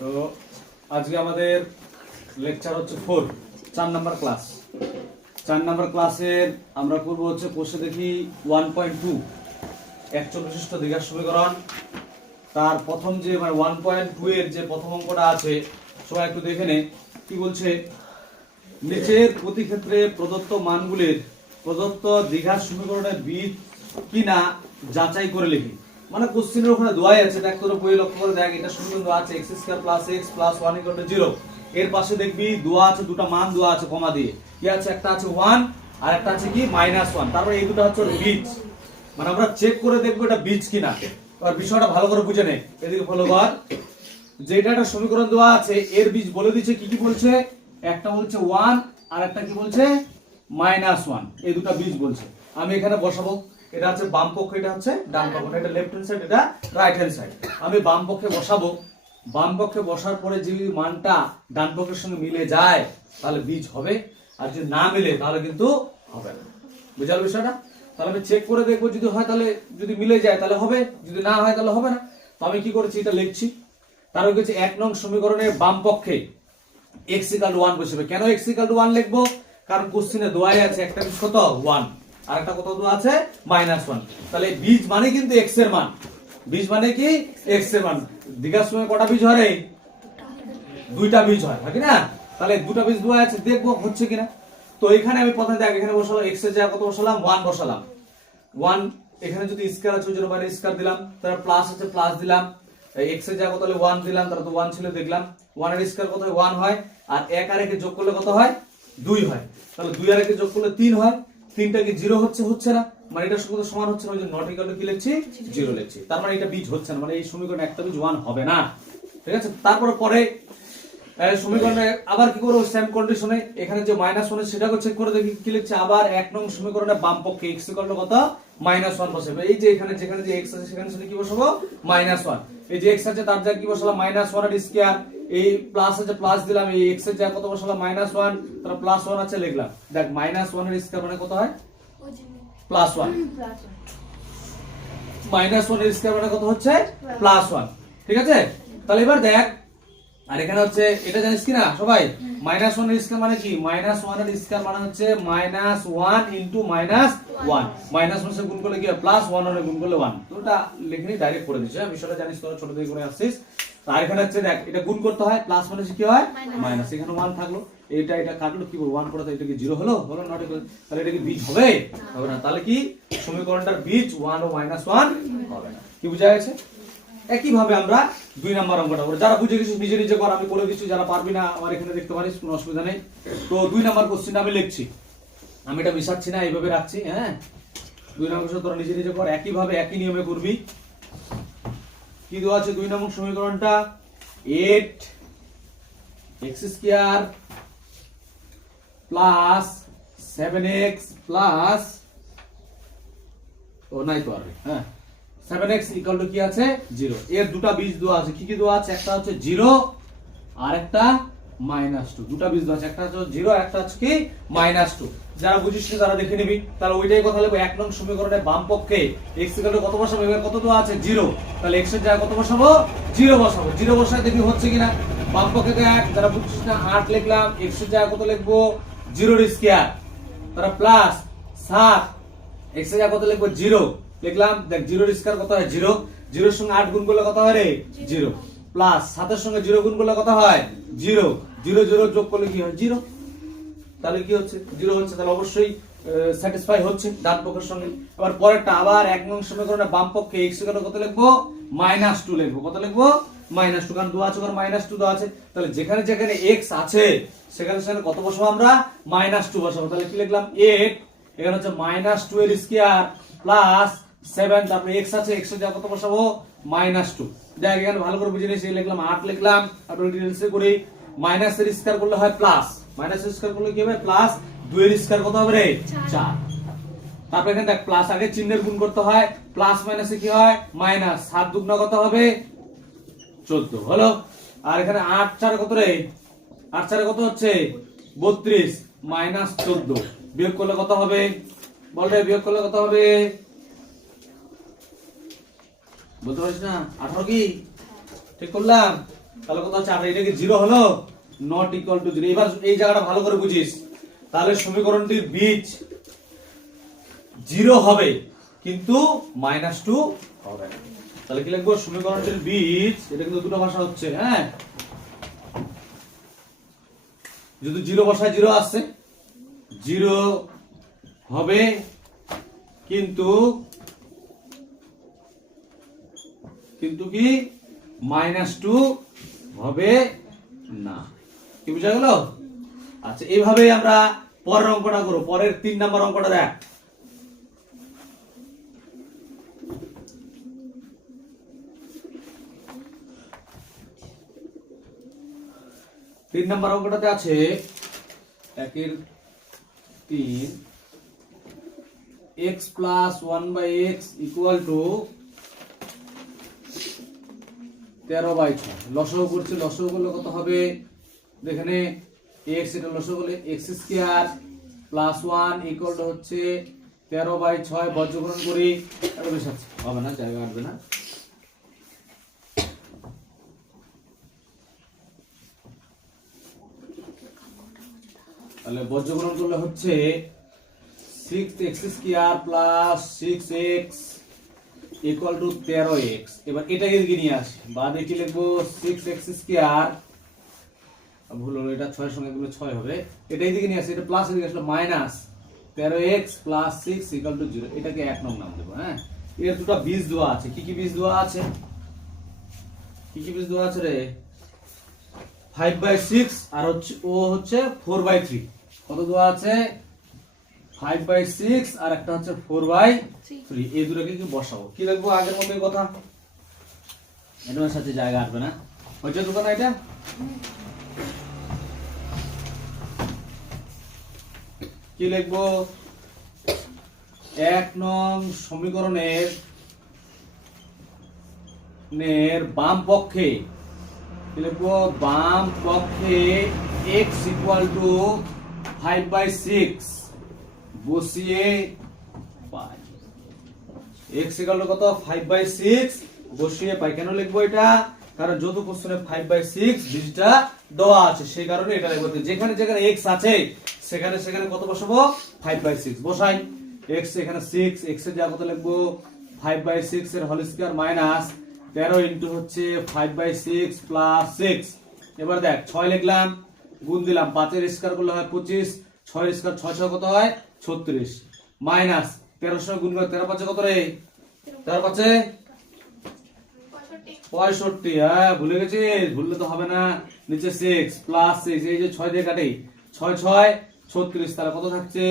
তো আজকে আমাদের লেকচার হচ্ছে 4 4 নাম্বার ক্লাস। 4 নাম্বার ক্লাসের আমরা করব হচ্ছে কোষে দেখি 1.2 একচল বিশিষ্ট দ্বিঘাত সমীকরণ। তার প্রথম যে মানে 1.2 এর যে প্রথম অঙ্কটা আছে সবাই একটু দেখে নে কি বলছে। নিচের প্রতি ক্ষেত্রে প্রদত্ত মানগুলির প্রদত্ত দ্বিঘাত সমীকরণের বীজ কিনা যাচাই করে লিখি। মানে কোশ্চেনের ওখানে দোয়াই আছে, দেখ তোর বই লক্ষ্য করে দেখ, এটা সমীকরণ দেওয়া আছে x² + x + 1 = 0। এর পাশে দেখবি দেওয়া আছে দুটো মান দেওয়া আছে কমা দিয়ে, কি আছে, একটা আছে 1 আর একটা আছে কি -1। তারপরে এই দুটো হচ্ছে বীজ, মানে আমরা চেক করে দেখবো এটা বীজ কিনা। আর বিষয়টা ভালো করে বুঝে নে, এদিকে ফলো কর। যেটা একটা সমীকরণ দেওয়া আছে এর বীজ বলে দিচ্ছে, কি কি বলছে, একটা বলছে 1 আর একটা কি বলছে -1, এই দুটো বীজ বলছে। আমি এখানে বসাবো, এটা হচ্ছে বাম পক্ষ, এটা হচ্ছে ডান পক্ষ, এটা লেফট হ্যান্ড সাইড, এটা রাইট হ্যান্ড সাইড। আমি বাম পক্ষে বসাবো, বাম পক্ষে বসার পরে যদি মানটা ডান পক্ষের সঙ্গে মিলে যায় তাহলে বীজ হবে, আর যদি না মিলে তাহলে কিন্তু হবে না। বুঝাল বিষয়টা? তাহলে আমি চেক করে দেখবো, যদি হয় তাহলে, যদি মিলে যায় তাহলে হবে, যদি না হয় তাহলে হবে না। তো আমি কি করেছি, এটা লিখছি। তার হচ্ছে 1 নং সমীকরণের বাম পক্ষে x = 1 বসবে। কেন x = 1 লিখবো? কারণ কোশ্চেনে দোয়াই আছে একটা বীজ কত 1 আর একটা কত দেওয়া আছে -1। তাহলে বীজ মানে কিন্তু x এর মান, বীজ মানে কি x এর মান। দ্বিঘাত সমীকরণে কটা বীজ হয় রে? দুইটা বীজ হয়, কি না? তাহলে দুটো বীজ দেওয়া আছে, দেখবো হচ্ছে কিনা। তো এখানে আমি প্রথমে দেখ, এখানে বসালাম x এর জায়গায় কত বসালাম 1 বসালাম। 1 এখানে যদি স্কয়ার আছে ওই জন্য বাইরে স্কয়ার দিলাম, তারপর প্লাস আছে প্লাস দিলাম, x এর জায়গায় কত হলো 1 দিলাম, তাহলে তো 1 ছিল দেখলাম। 1 এর স্কয়ার কত হয় 1 হয়, আর 1 আর 1 যোগ করলে কত হয় 2 হয়। তাহলে 2 আর 1 যোগ করলে 3 হয়। 3টা কি 0 হচ্ছে না, মানে এটা শুধু সমান হচ্ছে না, ওই যে নট ইকুয়াল টু কি লিখছি 0 লিখছি। তার মানে এটা বীজ হচ্ছে না, মানে এই সমীকরণে একটা বীজ 1 হবে না। ঠিক আছে? তারপরে পরে সমীকরণে আবার কি করব, সেম কন্ডিশনে এখানে যে -1 সেটাকে চেক করে দেখি কি লিখছে। আবার 1 নং সমীকরণে বাম পক্ষে x = কত -1 বসাবো। এই যে এখানে যেখানে যে x আছে সেখানে কি বসাবো -1। এই যে x আছে তার জায়গায় কি বসালাম -1 এর স্কয়ার, এই প্লাস আছে প্লাস দিলাম, এই x এর জায়গায় কত বসালাম -1, তারপর +1 আছে লিখলাম। দেখ -1 এর স্কয়ার মানে কত হয় +1, -1 এর স্কয়ার মানে কত হচ্ছে +1। ঠিক আছে? তাহলে এবার দেখ, আর এখানে হচ্ছে এটা জানিস কি না সবাই, -1 এর স্কয়ার মানে কি, -1 এর স্কয়ার মানে হচ্ছে -1 * -1, -1 এর গুণ করলে কি হয় +1 এর গুণ করলে 1। তো এটা লিখনি ডাইরেক্ট করে দিছি, বিষয়টা জানিস তোরা ছোট থেকে করে আসছিস। আর এখানে হচ্ছে দেখ, এটা গুণ করতে হয়, প্লাস মানে কি হয় মাইনাস, এখানে 1 থাকলো, এটা কাটলো, কি বল 1 করে, এটা কি 0 হলো নট ইকুয়াল, তাহলে এটা কি বীজ হবে হবে না। তাহলে কি সমীকরণটার বীজ 1 ও -1 হবে না। কি বুঝা গেছে? একই ভাবে আমরা 2 নাম্বার অঙ্কটা করব। যারা বুঝে গেছিস নিজে নিজে কর, আমি করে দিচ্ছি, যারা পারবি না আমার এখানে দেখতে পারিস, কোনো অসুবিধা নেই। তো 2 নাম্বার কোশ্চেন আমি লিখছি, আমি এটা মিশাচ্ছি না, এইভাবে রাখছি। হ্যাঁ, 2 নম্বর কোশ্চেন তোরা নিজে নিজে কর, একই ভাবে একই নিয়মে করবি। কি দেওয়া আছে 2 নম্বর সমীকরণটা, 8x² প্লাস 7x প্লাস ও নাই তো আর, হ্যাঁ 7x = কি আছে 0। এর দুটো বীজ দেওয়া আছে, কি কি দেওয়া আছে, একটা হচ্ছে 0 আর একটা -2। দুটো বীজ দেওয়া আছে, একটা হচ্ছে 0 আর একটা হচ্ছে কি -2। যারা বুঝিস না তারা দেখে নিবি। তাহলে ওইটাই কথা লিখব, 1 নং সমীকরণে বাম পক্ষে x = কত বসাবো, এবার কত দেওয়া আছে 0, তাহলে x এর জায়গায় কত বসাবো 0 বসাবো। 0 বসায় দেখি হচ্ছে কিনা। বাম পক্ষে দেখ, যারা বুঝিস না 8 লিখলাম, x এর জায়গায় কত লিখবো 0 এর স্কয়ার, তারপর প্লাস 7, x এর জায়গায় কত লিখবো 0 লিখলাম। দেখ 0 এর স্কয়ার কত হয় 0, 0 এর সঙ্গে 8 গুণ করলে কত হয় রে 0, প্লাস 7 এর সঙ্গে 0 গুণ করলে কত হয় 0, 0 0 যোগ করলে কি হয় 0। তাহলে কি হচ্ছে 0 হচ্ছে, তাহলে অবশ্যই স্যাটিসফাই হচ্ছে ডান পক্ষের সঙ্গে। আবার পরেরটা, আবার 1 নং সমীকরণে বাম পক্ষে x = কত লিখবো -2 লিখবো। কত লিখবো -2, কারণ দেওয়া আছে -2 দেওয়া আছে। তাহলে যেখানে যেখানে x আছে সেখানে সেখানে কত বসাবো আমরা -2 বসাবো। তাহলে কি লিখলাম 8, এখানে হচ্ছে -2 এর স্কয়ার প্লাস 7, তারপরে x আছে, x এর জায়গায় কত বসাবো -2। দেখ এখানে ভালো করে বুঝে নিয়েছি, লিখলাম 8 লিখলাম, তারপরে ডিটেইলসে করি, মাইনাস এর স্কয়ার করলে হয় প্লাস, মাইনাস এর স্কয়ার করলে কি হবে প্লাস, 2 এর স্কয়ার কত হবে রে 4। তারপর এখানে দেখ প্লাস আগে চিহ্নের গুণ করতে হয়, প্লাস মাইনাসে কি হয় মাইনাস, 7 দুগুণা কত হবে 14 হলো। আর এখানে 8 4 কত রে, 8 4 কত হচ্ছে 32 -14, বিয়োগ করলে কত হবে বল রে, বিয়োগ করলে কত হবে বলতে পারিস না, 18 কি ঠিক করলাম তাহলে কত হচ্ছে 8, এটা কি 0 হলো? Not equal to 0। এবার এই জায়গাটা ভালো করে বুঝিস, তাহলে সমীকরণটির বীজ 0 হবে কিন্তু -2 হবে না। তাহলে কি লিখবো? সমীকরণটির বীজ, এটা কিন্তু দুটো ভাষা হচ্ছে, হ্যাঁ, যদি 0 বসায় 0 আসছে, 0 হবে কিন্তু কি -2 হবে না। কি বুঝা গেল? আচ্ছা, এইভাবেই আমরা পরের অঙ্কটা করব। পরের 3 নাম্বার অঙ্কটা দেখ। 3 নাম্বার অঙ্কটাতে আছে 1/3 x + 1/x = 13/6। লসাগু করছে, লসাগু করলে কত হবে? এখানে x, এটা লসাগু করলে x² + 1 = হচ্ছে 13/6। বর্গমূল করি, এটা বেশ আছে, হবে না, জায়গা আসবে না। তাহলে বর্গমূল করলে হচ্ছে 6x² + 6x = 13x। এবার এটাকে এদিকে নিয়ে আসি, বা দেখি লিখবো 6x², ভুল হলো, এটা 6 এর সঙ্গে গুলো 6 হবে। এটা এদিকে নিয়ে আসি, এটা প্লাস এদিকে আসলে -13x + 6 = 0। এটাকে 1 নং নাম দেব। হ্যাঁ, এর দুটো বীজ দেওয়া আছে। কি কি বীজ দেওয়া আছে? কি কি বীজ দেওয়া আছে রে? 5/6 আর হচ্ছে 4/3। কত দেওয়া আছে? 5/6 আর একটা হচ্ছে 4/3। এই দুটোকে কি বসাবো? কি লিখবো? আগের মতোই কথা, এটার সাথে জায়গা আসবে না। হচ্ছে দুটো না? এটা কি লিখবো? 1 নং সমীকরণের বাম পক্ষে কি লিখবো? বাম পক্ষে x = 5/6 বসিয়ে পাই। x = কত? 5/6 বসিয়ে পাই। কেন লিখবো এটা? কারণ যত কোশ্চেনে 5/6 বীজটা দেওয়া আছে, সেই কারণে এটা লিখবো। যেখানে যেখানে x আছে সেখানে সেখানে কত বসাবো? 5/6 বসাই। x এখানে 6, x এর জায়গা কত লিখবো? 5/6 এর হোল স্কয়ার মাইনাস 13 ইনটু হচ্ছে 5/6 + 6। এবার দেখ, 6 লিখলাম, গুণ দিলাম, 5 এর স্কয়ার করলে হয় 25, 6 এর স্কয়ার 6 6 কত হয়? 36, মাইনাস 13 এর সঙ্গে গুণ করে 13 5 কত রে? 13 5 65। হ্যাঁ, ভুলে গেছিস? ভুললে তো হবে না। নিচে 6 + 6, এই যে 6 দিয়ে কাটি, 6 6 36। তাহলে কত থাকছে?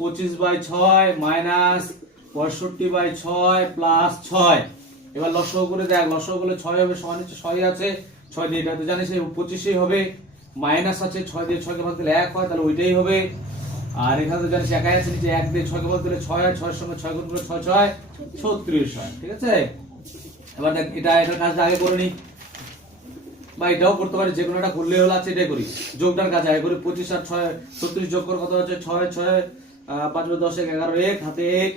25/6 মাইনাস 65/6 প্লাস 6। এবার লসাগু করে দেখ, লসাগু করলে 6 হবে, সমান নিচে 6 আছে, 6 দিয়ে এটা তো জানিস 25ই হবে, মাইনাস আছে 6 দিয়ে 6 কে ভাগ দিলে 1 হয়, তাহলে ওইটাই হবে। আর এখানে তো জানিস একাই আছে, নিচে 1 দিয়ে 6 কে ভাগ দিলে 6 হয়, 6 এর সঙ্গে 6 গুণ করলে 6 6 36 হয়। ঠিক আছে? এবার দেখ, এটার কাজটা আগে করে নি, বা এটাও করতে পারি, যে কোনো একটা করলে হলো। আছে, এটাই করি, যোগটার কাজ আগে করি। 25 আর 6 36 যোগ করে কত হচ্ছে? 6 6 5 10 11 1 হাতে 1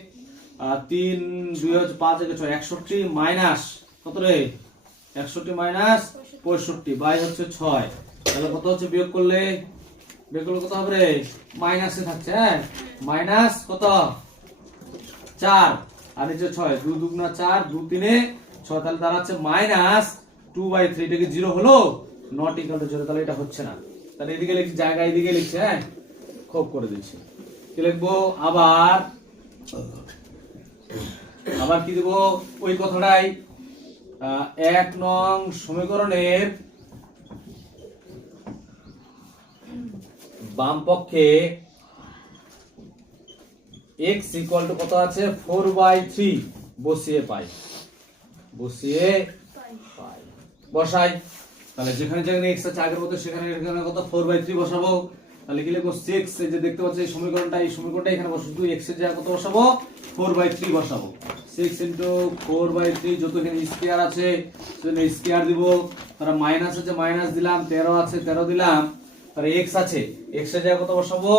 3 2 হচ্ছে 5 1 6 61 মাইনাস কত রে? 61 মাইনাস 65 বাই হচ্ছে 6। তাহলে কত হচ্ছে? বিয়োগ করলে কত হবে রে? মাইনাসে থাকছে। হ্যাঁ, মাইনাস কত? 4 আর নিচে 6, 2 2 4, 2 3 6, তাহলে দাঁড়াচ্ছে -2/3। এটা কি 0 হলো? Not equal to 0। তাহলে এটা হচ্ছে না। তাহলে এদিকে লিখছি, জায়গা এদিকে লিখছি। হ্যাঁ, খুব করে দিচ্ছি। কি লিখবো? আবার কি দেবো? ওই কথাটাই, 1 নং সমীকরণের বাম পক্ষে x = কত আছে? 4/3 বসিয়ে পাই। বসাই। তাহলে যেখানে যেখানে x আছে আগের মতো সেখানে এখানে কত? 4/3 বসাবো। তাহলে কি লিখবো? 6, এই যে দেখতে পাচ্ছ এই সমীকরণটা এখানে বসাবো। শুধু x এর জায়গায় কত বসাবো? 4/3 বসাবো। 6 * 4/3, যত এখানে স্কয়ার আছে সেজন্য স্কয়ার দিব। তারা মাইনাস আছে, মাইনাস দিলাম, 13 আছে 13 দিলাম। তাহলে x আছে, x এর জায়গায় কত বসাবো?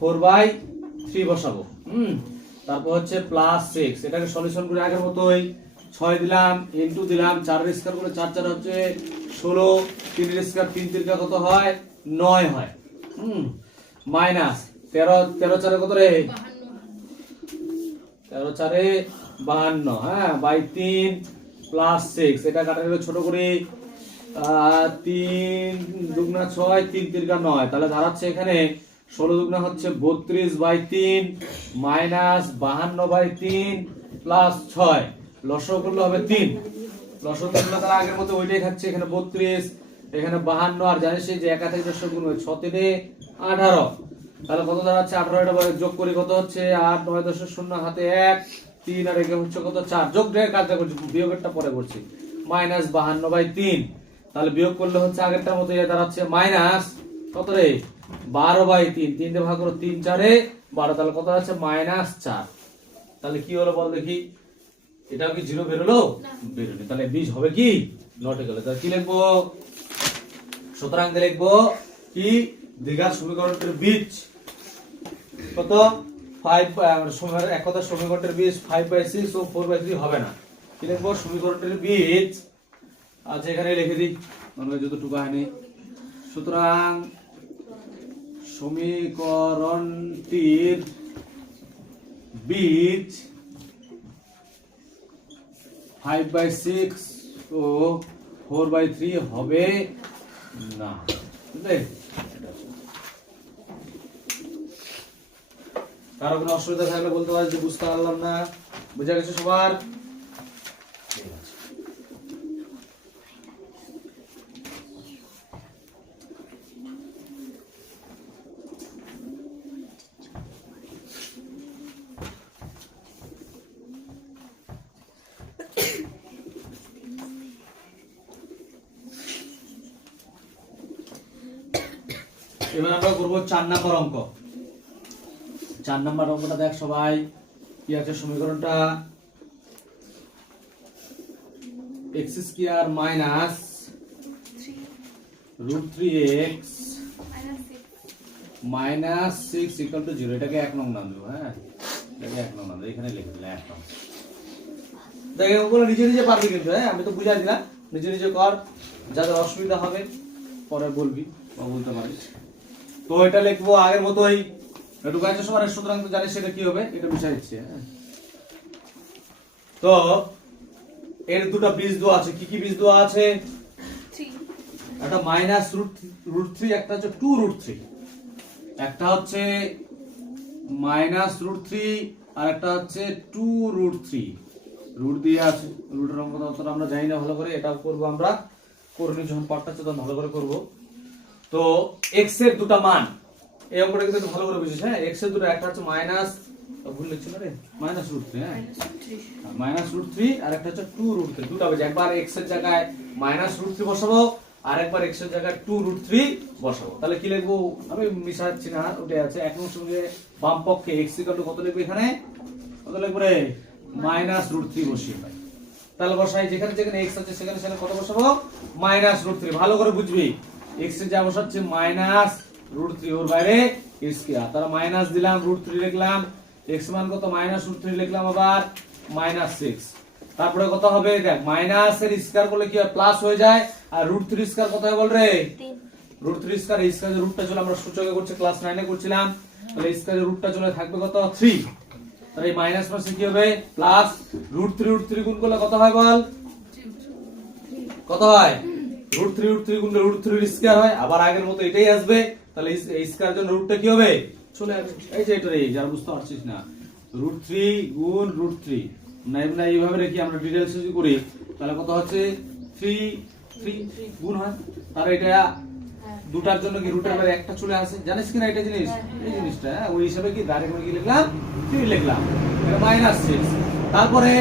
4/3 বসাবো। তারপর হচ্ছে +6, এটাকে সলিউশন করে আগের মতোই 6 দিলাম ইনটু দিলাম 4 এর স্কয়ার করে 4 4 হচ্ছে 16, 3 এর স্কয়ার 3 3 কত হয় 9 হয়। মাইনাস 13 13 4 কত রে 13 4 52, হ্যাঁ বাই 3 প্লাস 6, এটা কাটা গেল ছোট করে 3 দুগুণা 6 3 3 9, তাহলে দাঁড়াচ্ছে এখানে 16 দুগুণা হচ্ছে 32 বাই 3 মাইনাস 52 বাই 3 প্লাস 6, লসগু করলে হবে 3, লসগু করলে তাহলে আগের মতো ওইটাই থাকছে, এখানে 32 এখানে 52, আর জানিস যে একা থেকে 10 গুণ হয় 6 3 18, তাহলে কত দাঁড়াচ্ছে 18, এটা যোগ করি কত হচ্ছে 8 9 10 0 হাতে 1 3 আর একে হচ্ছে কত 4, যোগ দিয়ে কাজটা করছি, বিয়োগেরটা পরে করছি, মাইনাস 52 বাই 3, তাহলে বিয়োগ করলে হচ্ছে আগেরটার মতো এটা দাঁড়াচ্ছে মাইনাস কত রে 12 বাই 3, 3 দিয়ে ভাগ করো 3 4 12, তাহলে কত আছে মাইনাস 4, তাহলে কি হলো বল দেখি, এটাও কি 0 বেরোলো বেরোনি, তাহলে বীজ হবে কি নটে গেল, তাহলে কি লিখবো, সুতরাং লিখবো কি দ্বিঘাত সমীকরণের বীজ কত 5, এক কথা সমীকরণের বীজ 5/6 ও 4/3 হবে না, কি লিখবো সমীকরণের বীজ, আচ্ছা এখানে লিখে দিই মনে হয় যতটুকু হয়নি, সুতরাং সমীকরণটির বীজ 5/6 ও 4/3 হবে না, বুঝলে? কারো কোনো অসুবিধা থাকলে বলতে পারে যে বুঝতে পারলাম না, বুঝা গেছে সবার? এবার আমরা করব 4 নাম্বার অঙ্ক। 4 নাম্বার অঙ্কটা দেখ সবাই কি আছে, সমীকরণটা x square minus √3x minus 6 equal to 0, এটাকে 1 নং নাম দেব, হ্যাঁ এটাকে 1 নং নাম দেব, এখানে লিখে দিলাম 1 নং। দেখো ওগুলো নিজে নিজে পারবি কিন্তু, হ্যাঁ আমি তো বুঝাই দিলাম, নিজে নিজে কর, যাদের অসুবিধা হবে পরে বলবি বা বলতে পারিস। তো এটা লিখবো আগের মতোই, একটু গাইছে সবার, সুতরাং তো জানিস সেটা কি হবে, এটা বুঝাই দিচ্ছি, হ্যাঁ। তো এর দুটো বীজ দেওয়া আছে, কি কি বীজ দেওয়া আছে, একটা মাইনাস √3, একটা হচ্ছে 2√3, একটা হচ্ছে মাইনাস √3 আর একটা হচ্ছে 2√3, রুট দিয়ে আছে, রুটের অঙ্ক তো আমরা জানি না ভালো করে, এটা করব আমরা করনি যখন পার্টটা তখন ভালো করে করব। তো x এর দুটো মান, এই অঙ্কটা কিন্তু ভালো করে বুঝিস, হ্যাঁ x এর দুটো, একটা হচ্ছে মাইনাস, ভুল লিখছি না রে, মাইনাস √3, হ্যাঁ মাইনাস √3 আর একটা হচ্ছে 2√3, দুটো হবে, একবার x এর জায়গায় মাইনাস √3 বসাবো আর একবার x এর জায়গায় 2√3 বসাবো, তাহলে কি লিখবো আমি মিশাচ্ছি না, ওটা আছে 1 নং সঙ্গে বাম পক্ষে x কত লিখবো, এখানে কত লিখবো রে মাইনাস √3 বসিয়ে পাই, তাহলে বসাই যেখানে যেখানে x আছে সেখানে সেখানে কত বসাবো মাইনাস √3, ভালো করে বুঝবি, x এর যা বসাচ্ছে মাইনাস √3, ওর বাইরে স্কয়ার, তাহলে মাইনাস দিলাম √3 লিখলাম, x মান কত মাইনাস √3 লিখলাম, আবার মাইনাস 6, তারপরে কত হবে দেখ, মাইনাস এর স্কয়ার করলে কি হয় প্লাস হয়ে যায়, আর √3 স্কয়ার কত হয় বল রে 3, √3 স্কয়ার, এই স্কয়ারের রুটটা চলে আমরা সূচকে করছি ক্লাস 9 এ করছিলাম, তাহলে স্কয়ারের রুটটা চলে থাকবে কত 3, তাহলে এই মাইনাস পাশে কি হবে প্লাস, √3 গুণ করলে কত হয় বল, কত হয় √3 গুণ √3 স্কয়ার হয়, আবার আগের মতো এটাই আসবে, তাহলে এই স্কয়ার জন্য রুটটা কি হবে চলে আসবে, এই যে এটা রে যারা বুঝতে পারছিস না, √3 গুণ √3 না এইভাবে রেখে আমরা ডিটেইলস যদি করি তাহলে কত হচ্ছে 3 গুণ হয়, তাহলে এটা দুটার জন্য কি রুটের বাইরে একটা চলে আসে, জানিস কিনা এটা জিনিস, এই জিনিসটা ওই হিসাবে কি ডাইরেক্ট কি লিখলাম 3 লিখলাম, এটা মাইনাস 6, তারপরে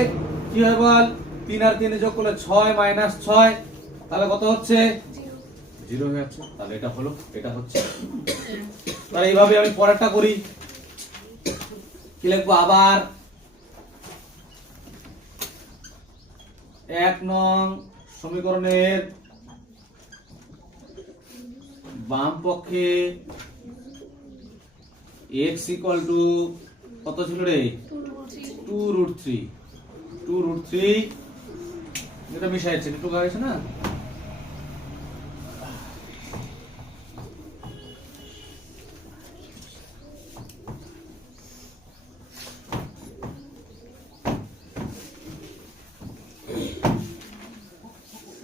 কি হয় বল 3 আর 3 যোগ করলে 6 মাইনাস 6, তাহলে কত হচ্ছে 0 হয়ে যাচ্ছে, তাহলে এটা হলো, এটা হচ্ছে, তাহলে এইভাবে আমি পরেরটা করি, কি লিখবো আবার 1 নং সমীকরণের বাম পক্ষে x ইকুয়াল টু কত ছিল রে 2√3 এটা মিশাইছে একটু গাইছে না,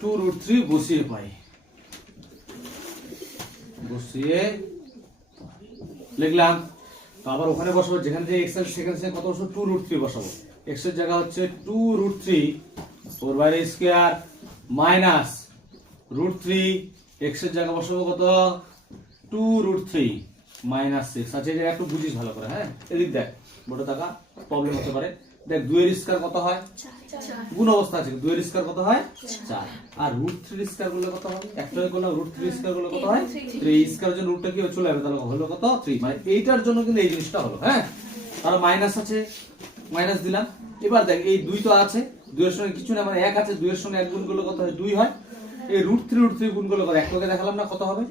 টু রুট থ্রি বসিয়ে পাই, বসিয়ে লিখলাম। তো আবার ওখানে বসাবো যেখানে যে এক্স এর সেখানে কত বসাবো, টু রুট থ্রি বসাবো। এক্স এর জায়গা হচ্ছে টু রুট থ্রি ফোর বাইরে square minus root three, x এর জায়গা বসাবো কত, two root three minus six. আচ্ছা এই জায়গা একটু বুঝিস ভালো করে, হ্যাঁ এদিক দেখ, বড় টাকা প্রবলেম হতে পারে। দেখ 2 এর স্কয়ার কত হয়, গুণ অবস্থা আছে, 2 এর স্কয়ার কত হয় 4, আর রুট 3 এর স্কয়ার করলে কত হবে, একটা করলে রুট 3 এর স্কয়ার করলে কত হয় 3, স্কয়ারের জন্য রুটটা কি চলে যাবে, তাহলে হলো কত 3, মানে এইটার জন্য কিন্তু এই জিনিসটা হলো। হ্যাঁ আর মাইনাস আছে, মাইনাস দিলাম। এবার দেখ এই 2 তো আছে, 2 এর সঙ্গে কিছু না, মানে 1 আছে, 2 এর সঙ্গে 1 গুণ করলে কত হয় 2 হয়। এই রুট 3 গুণ করলে কত, একটাকে দেখালাম না, কত হবে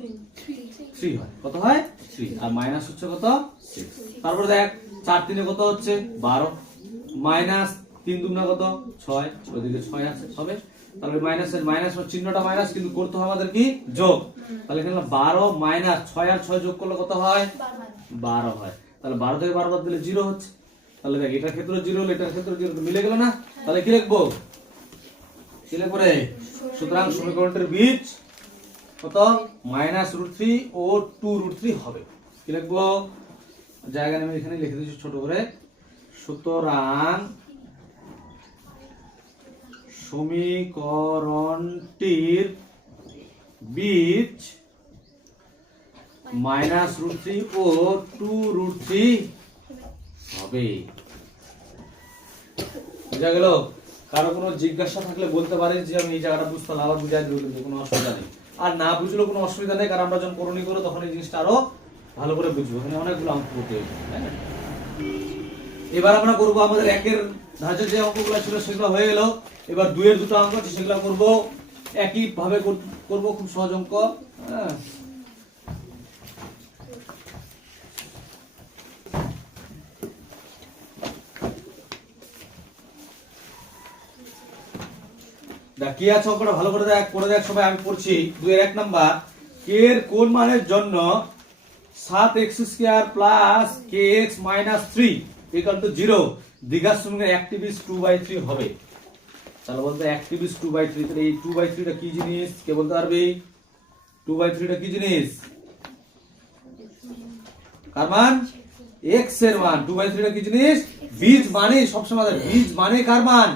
3 হয়, কত হয় 3, আর মাইনাস হচ্ছে কত 6। তারপর দেখ 4 3 কত হচ্ছে 12, মাইনাস 3 দুগুণা কত 6, ওইদিকে 6 আছে হবে। তাহলে মাইনাসের মাইনাস চিহ্নটা মাইনাস, কিন্তু করতে হবে আমাদের কি যোগ। তাহলে এখানে 12 মাইনাস 6 আর 6 যোগ করলে কত হয় 12 হয়। তাহলে 12 থেকে 12 বাদ দিলে 0 হচ্ছে। তাহলে দেখ এটার ক্ষেত্রে 0 হলো, এটার ক্ষেত্রে 0 মিলে গেল না। তাহলে কি লিখবো, কি লিখবো রে, সুতরাং সমীকরণটির বীজ কত মাইনাস রুট 3 ও 2 রুট 3 হবে। কি লিখবো, জায়গা আমি এখানে লিখে দিচ্ছি ছোট করে। সুতরাং সমীকরণটির বীজ মাইনাস রুট 3 ও 2 রুট 3 হবে। বুঝা গেল? কারো কোনো জিজ্ঞাসা থাকলে বলতে পারে যে আমি এই জায়গাটা বুঝতে আবার বুঝাই দেবো, কিন্তু কোনো অসুবিধা নেই। আর না বুঝলেও কোনো অসুবিধা নেই, কারণ আমরা যখন করণী করবো তখন এই জিনিসটা আরো ভালো করে বুঝবো। এখানে অনেকগুলো অঙ্ক করতে হবে। এবার আমরা করবো আমাদের একের ধাঁচের যে অঙ্কগুলো ছিল সেগুলো হয়ে গেল। এবার 2 এর দুটো অঙ্ক আছে সেগুলো করবো একই ভাবে করবো, খুব সহজ অঙ্ক। হ্যাঁ দেখ কি আছে অঙ্কটা ভালো করে দেখ, করে দেখ সবাই। আমি পড়ছি 2 এর 1 নাম্বার, কে এর কোন মানের জন্য 7x² plus kx minus 3 equal to 0 দ্বিঘাত সমীকরণ অ্যাক্টিভিস 2/3 হবে। তাহলে বলতে অ্যাক্টিভিস 2/3, তাহলে এই 2/3 টা কি জিনিস কে বলতে পারবি, 2/3 টা কি জিনিস, কার মান, x এর মান। 2/3 টা কি জিনিস, বীজ মানে সবসময় বীজ মানে কার মান,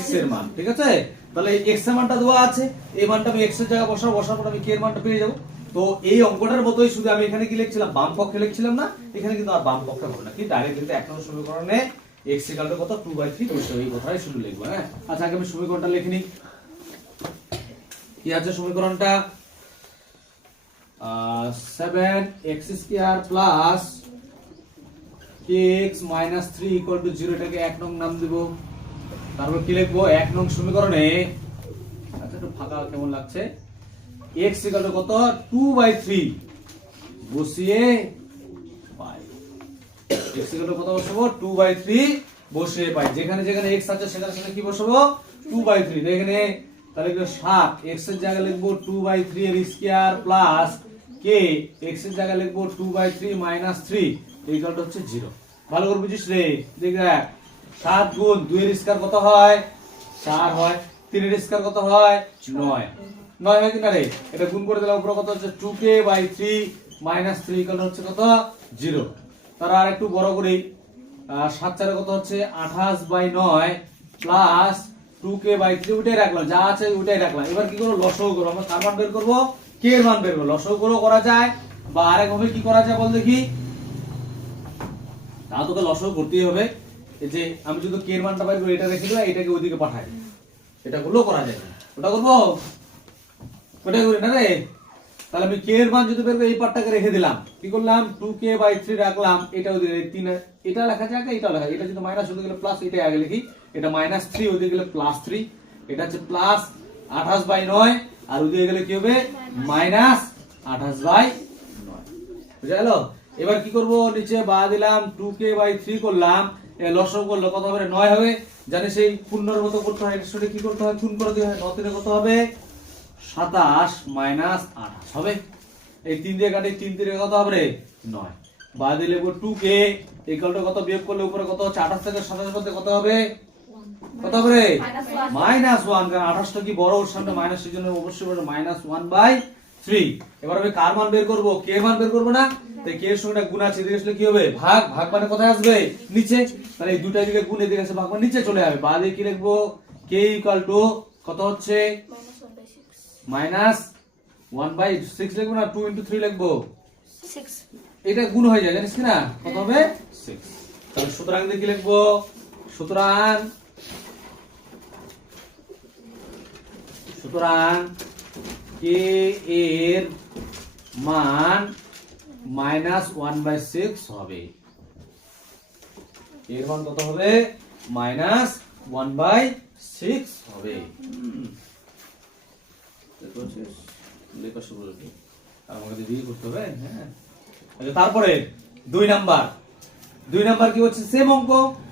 x এর মান। ঠিক আছে, তাহলে x এর মানটা দেওয়া আছে, এই মানটা আমি x এর জায়গায় বসাবো, বসার পর আমি k এর মানটা পেয়ে যাব। তো এই অঙ্কটার মতোই, শুধু আমি এখানে কি লিখছিলাম, বাম পক্ষে লিখছিলাম না, এখানে কিন্তু আর বাম পক্ষে হবে না, কি ডাইরেক্ট কিন্তু 1 নম্বর সমীকরণে x ইকুয়াল টু কত 2/3 বসে এই কথাই শুধু লিখবো। হ্যাঁ আচ্ছা আগে আমি সমীকরণটা লিখে নিই। কি আছে সমীকরণটা, 7x² plus kx minus 3 equal to 0, এটাকে 1 নং নাম দেব। তারপর কি লিখবো, 1 নং সমীকরণে, আচ্ছা একটু ফাঁকা কেমন লাগছে, x ইকুয়াল টু কত 2/3 বসিয়ে পাই। x ইকুয়াল টু কত বসাবো, 2/3 বসিয়ে পাই। যেখানে যেখানে x আছে সেখানে সেখানে কি বসাবো 2/3। এখানে তাহলে কি 7, x এর জায়গায় লিখবো 2/3 এর স্কয়ার প্লাস k, x এর জায়গায় লিখবো 2/3 মাইনাস 3 ইকুয়াল টু হচ্ছে 0। ভালো করে বুঝিস রে, দেখ 7 গুণ 2 এর স্কয়ার কত হয় 4 হয়, 3 এর স্কয়ার কত হয় 9, 9 হয় কিনা রে, এটা গুণ করে দিলে উপরে কত হচ্ছে 2k/3 মাইনাস 3 ইকুয়াল টু হচ্ছে কত 0। তার আর একটু বড় করি, 7 4 কত হচ্ছে 28/9 প্লাস 2k/3, ওইটাই রাখলাম, যা আছে ওইটাই রাখলাম। এবার কি করব, লসাগু করব, আমরা কার মান বের করব, k এর মান বের করব। লসাগু করা যায় বা আরেক ভাবে কি করা যায় বল দেখি, তা তোকে লসাগু করতেই হবে। এই যে আমি যদি k এর মানটা বের করি, এটা রেখে দিলাম, এটাকে ওইদিকে পাঠাই, এটা গুলো করা যায়, ওটা করব, ওটাই করি না রে। তাহলে আমি k এর মান যদি বের করি, এই পার্টটাকে রেখে দিলাম, কি করলাম 2k/3 রাখলাম, এটা ওইদিকে 3, এটা লেখা যায়, এটা লেখা, এটা যদি মাইনাস হতে গেলে প্লাস, এটা আগে লিখি, এটা -3 ওইদিকে গেলে +3, এটা হচ্ছে প্লাস 28/9 আর ওইদিকে গেলে কি হবে -28/9। বুঝা গেল? এবার কি করব, নিচে বা দিলাম 2k/3 করলাম, লসগু করলে কত হবে? 9 হবে। জানি সেই পূর্ণর মতো করতে হয়, সেটা কি করতে হয়? গুণ করে দিতে হয়। 9 3 কত হবে? 27 মাইনাস 28 হবে। এই 3 দিয়ে কাটি, 3 3 কত হবে রে? 9। বাদে লিখব 2k ইকুয়াল টু কত? বিয়োগ করলে উপরে কত হচ্ছে? 28 থেকে 27 মধ্যে কত হবে? কত হবে রে? -1। কারণ 28 টা কি বড়, ওর সামনে মাইনাস, এর জন্য অবশ্যই বড় -1/3। এবার আমি কার মান বের করব? কে মান বের করব না? তাই কে এর সঙ্গে একটা গুণ আছে, এদিকে আসলে কি হবে? ভাগ। ভাগ মানে কোথায় আসবে? নিচে। তাহলে এই দুটা দিকে গুণ, এদিকে আসে ভাগ মানে নিচে চলে যাবে। বাদে কি লিখব? k ইকুয়াল টু কত হচ্ছে? -1/6 লিখব না 2 * 3 লিখব? 6 এটা গুণ হয়ে যায়, জানিস কি না? কত হবে? 6। তাহলে সুতরাং কি লিখব? সুতরাং k এর মান -1/6 হবে। এর মান কত হবে? -1/6 হবে। লেখা শুরু করবে আর আমাকে দিয়ে করতে হবে। হ্যাঁ, আচ্ছা, তারপরে 2 নাম্বার কি হচ্ছে? সেম অঙ্ক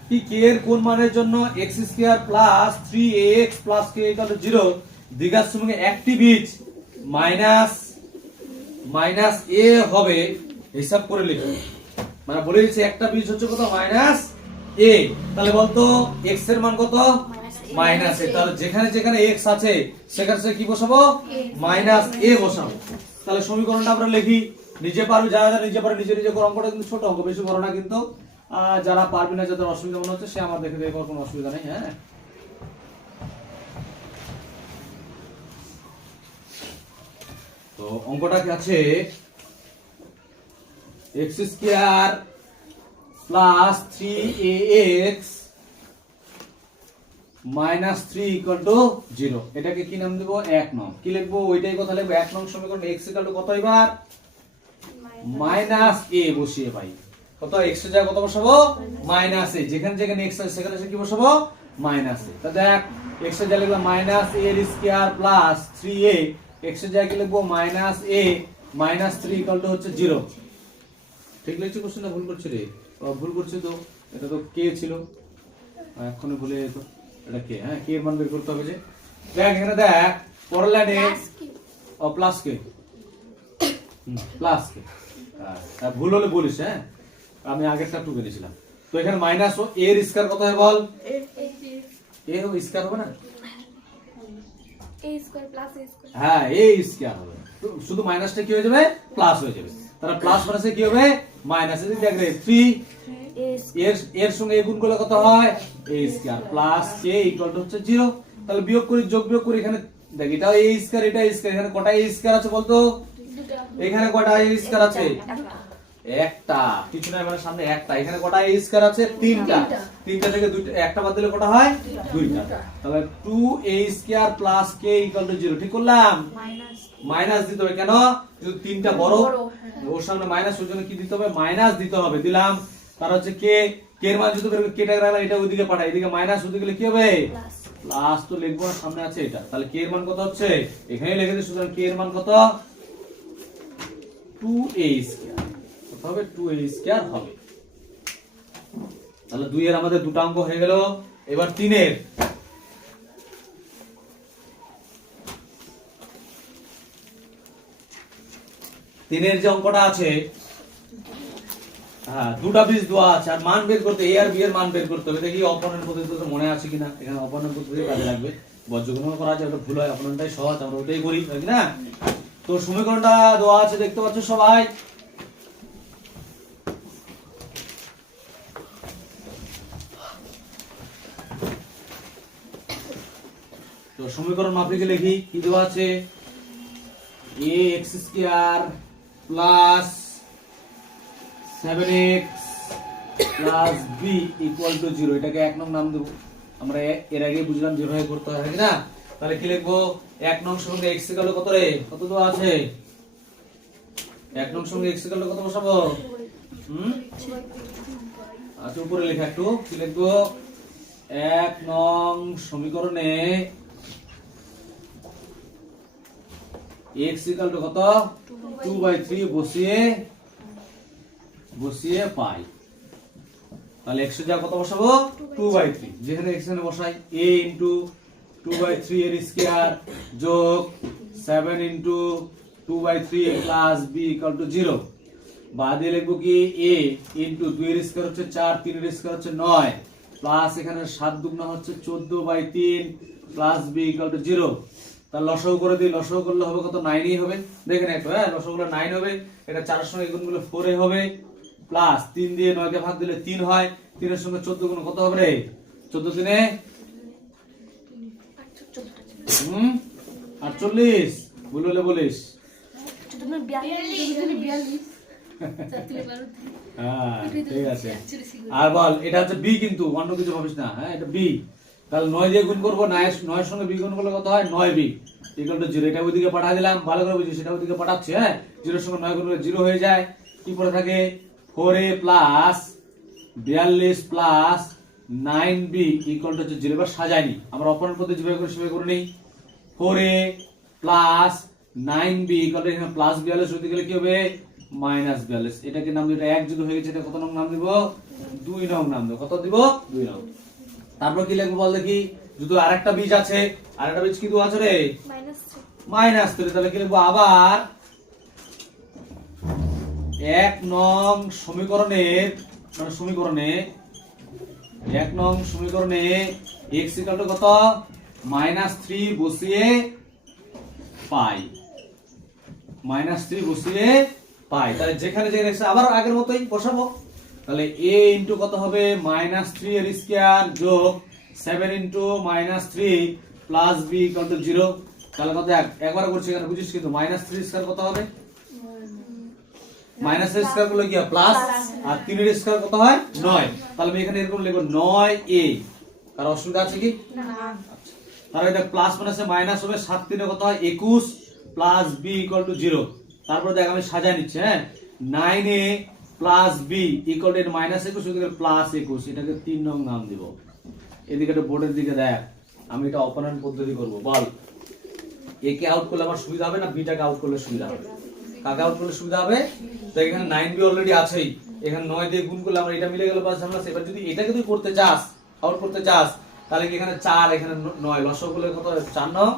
কি k এর কোন মানের জন্য x² + 3ax + k = 0 দ্বিঘাত সমীকরণে একটি বীজ মাইনাস a হবে। হিসাব করে লিখো। মানে বলে দিচ্ছে একটা বীজ হচ্ছে কত? -a। তাহলে বলতো x এর মান কত? -a। তাহলে যেখানে যেখানে x আছে সেখানে কি বসাবো? -a বসাবো। তাহলে সমীকরণটা আমরা লিখি। নিজে পারবে, যারা যারা নিজে পারে নিজে নিজে করো। অঙ্কটা কিন্তু ছোট অঙ্ক, বেশি বড় না কিন্তু। যারা পারবে না, যাদের অসুবিধা মনে হচ্ছে, সে আমার দেখে দেখে কোনো অসুবিধা নেই। হ্যাঁ, তো অঙ্কটা কি আছে? x² + 3ax - 3 = 0। এটাকে কি নাম দেব? 1 নং। কি লিখবো? ওইটাই কথা লিখবো। 1 নং সমীকরণ x = কত? এবার -a বসিয়ে পাই। কত? x এর জায়গায় কত বসাবো? -a। যেখানে যেখানে x আছে সেখানে কি বসাবো? -a। তা দেখ, x এর জায়গায় লিখলাম -a² + 3a। x এর জায়গায় লিখবো -a - 3 = হচ্ছে 0। ঠিক লিখছি? কোশ্চেনটা ভুল করছি রে? ভুল করছি তো। এটা তো k ছিল, এখনই ভুলে যেত। এটা k। হ্যাঁ, k এর মান বের করতে হবে। যে দেখ এখানে দেখ, পরের লাইনে প্লাস k হ্যাঁ, ভুল হলে বলিস। হ্যাঁ, আমি আগেরটা টুকে দিয়েছিলাম। তো এখানে মাইনাস ও এর স্কয়ার কত হয় বল? এ ও স্কয়ার হবে না? a square plus a square. হ্যাঁ, এ স্কয়ার হবে। তো শুধু মাইনাসটা কি হয়ে যাবে? প্লাস হয়ে যাবে। তাহলে প্লাস মাইনাসে কি হবে? মাইনাস। এই দেখ রে 3 এর সঙ্গে এ গুণ করলে কত হয়? a square plus k equal to হচ্ছে 0। তাহলে বিয়োগ করি, যোগ বিয়োগ করি। এখানে দেখ, এটা a স্কয়ার, এটা a স্কয়ার। এখানে কটা a স্কয়ার আছে বলতো? এখানে কটা a স্কয়ার আছে? একটা। কিছু না, মানে সামনে একটা। এখানে কটা a স্কয়ার আছে? তিনটা। তিনটা থেকে দুইটা, একটা বাদ দিলে কটা হয়? দুইটা। তাহলে 2a square plus k equal to 0। ঠিক করলাম? মাইনাস দিতে হবে। কেন? যেহেতু তিনটা বড়, ওর সামনে মাইনাস, ওর জন্য কি দিতে হবে? মাইনাস দিতে হবে। দিলাম। তার হচ্ছে k এর মান যদি বের করি, k টাকে রাখলাম, এটা ওইদিকে পাঠাই, এদিকে মাইনাস, ওদিকে গেলে কি হবে? প্লাস। তো লিখবো না, সামনে আছে এটা। তাহলে k এর মান কত হচ্ছে? এখানে লিখে দিই। সুতরাং k এর মান কত? 2a square. কত হবে? 2a স্কয়ার হবে। তাহলে 2 এর আমাদের দুটো অঙ্ক হয়ে গেল। এবার 3 এর। 3 এর যে অঙ্কটা আছে, হ্যাঁ, দুটা বীজ দেওয়া আছে আর মান বের করতে, a আর b এর মান বের করতে হবে। দেখি অপনয়ন পদ্ধতি তো মনে আছে কিনা। এখানে অপনয়ন পদ্ধতি কাজে লাগবে। বজ্রগুণ করা আছে, ওটা ভুল হয়। অপনয়নটাই সহজ, আমরা ওটাই করি, তাই না? তো সমীকরণটা দেওয়া আছে, দেখতে পাচ্ছ সবাই? তো সমীকরণ মাফিকে লিখি। কি দেওয়া আছে? ax² plus 7x plus b equal to 0। এটাকে 1 নং নাম দেব। আমরা এর আগে বুঝলাম যেভাবে করতে হয়, তাই না? তাহলে কি লিখবো? 1 নং সঙ্গে x ইকুয়াল কত রে? কত দেওয়া আছে? 1 নং সঙ্গে x ইকুয়াল কত বসাবো? আচ্ছা, উপরে লেখা একটু। কি লিখবো? 1 নং সমীকরণে x ইকুয়াল টু কত? 2/3 বসিয়ে পাই। তাহলে x এর জায়গায় কত বসাবো 2/3, যেখানে x এখানে বসাই a ইনটু 2/3 এর স্কয়ার যোগ 7 into 2/3 plus b equal to 0, বাদে লিখবো কি a ইনটু 2 এর স্কয়ার হচ্ছে 4, 3 এর স্কয়ার হচ্ছে 9 প্লাস এখানে 7 দুগুণ হচ্ছে 14/3 প্লাস b ইকুয়াল টু 0। তাহলে লসাগু করে দিই, লসাগু করলে হবে কত 9ই হবে, দেখেন একটু, হ্যাঁ লসাগুলো 9 হবে, এটা 4 এর সঙ্গে গুণগুলো 4 এ হবে, প্লাস 3 দিয়ে 9 কে ভাগ দিলে 3 হয়, 3 এর সঙ্গে 14 গুণ কত হবে রে 14 দিনে 48, বললে বলিস হ্যাঁ ঠিক আছে। আর বল এটা হচ্ছে বি, কিন্তু অন্য কিছু ভাবিস না, হ্যাঁ এটা বি। তাহলে 9 দিয়ে গুণ করব, 9 এর সঙ্গে বি গুণ করলে কত হয় 9b ইকুয়াল টু 0। এটা ওইদিকে পাঠিয়ে দিলাম, ভালো করে বুঝিস, এটা ওইদিকে পাঠাচ্ছি, হ্যাঁ 0 এর সঙ্গে 9 গুণ করলে 0 হয়ে যায়, কি পড়ে থাকে 4a plus 42 plus 9b equal to 0। এবার সাজাইনি আমরা অপরের পদ্ধতি যেভাবে করে সেভাবে করে নেই, 4a plus 9b equal to এখানে প্লাস 42 হতে গেলে কি হবে মাইনাস 42, এটাকে নাম দিব, এটা 1 যদি হয়ে গেছে এটা কত নং নাম দিব 2 নং নাম দেব, কত দিব 2 নং। তারপর কি লিখবো বল দেখি, যদি আরেকটা বীজ আছে, আরেকটা বীজ কি দেওয়া আছে রে -3, তাহলে কি লিখবো আবার 1 নং সমীকরণের মানে সমীকরণে 1 নং সমীকরণে x ইকুয়াল টু কত -3 বসিয়ে পাই, -3 বসিয়ে পাই। তাহলে যেখানে যেখানে x আবার আগের মতই বসাবো, তাহলে a ইনটু কত হবে -3 এর স্কয়ার যোগ 7 into -3 plus b equal to 0। তাহলে কত একবার করছি এখানে বুঝিস, কিন্তু -3 স্কয়ার কত হবে মাইনাস এর স্কয়ার করলে কি হয় প্লাস, আর 3 এর স্কয়ার কত হয় 9। তাহলে আমি এখানে এরকম লিখব 9a, কার অসুবিধা আছে কি না? তাহলে এটা প্লাস মাইনাসে মাইনাস হবে, 7 3 কত হয় 21 প্লাস b ইকুয়াল টু 0। তারপর দেখ আমি সাজায় নিচ্ছি, হ্যাঁ 9a plus b equal to -21 ওদিকে প্লাস 21, এটাকে 3 নং নাম দিব। এদিকে একটা বোর্ডের দিকে দেখ, আমি এটা অপারেন্ট পদ্ধতি করব, বল a কে আউট করলে আমার সুবিধা হবে না b টাকে আউট করলে সুবিধা হবে? কাকে আউট করলে সুবিধা হবে? তো এখানে 9b অলরেডি আছেই, এখানে 9 দিয়ে গুণ করলে আমরা এটা মিলে গেল বাস ঝামেলা। এবার যদি এটাকে তুই করতে চাস, আউট করতে চাস, তাহলে কি এখানে 4 এখানে 9 লসাগু করলে কত হবে 4 9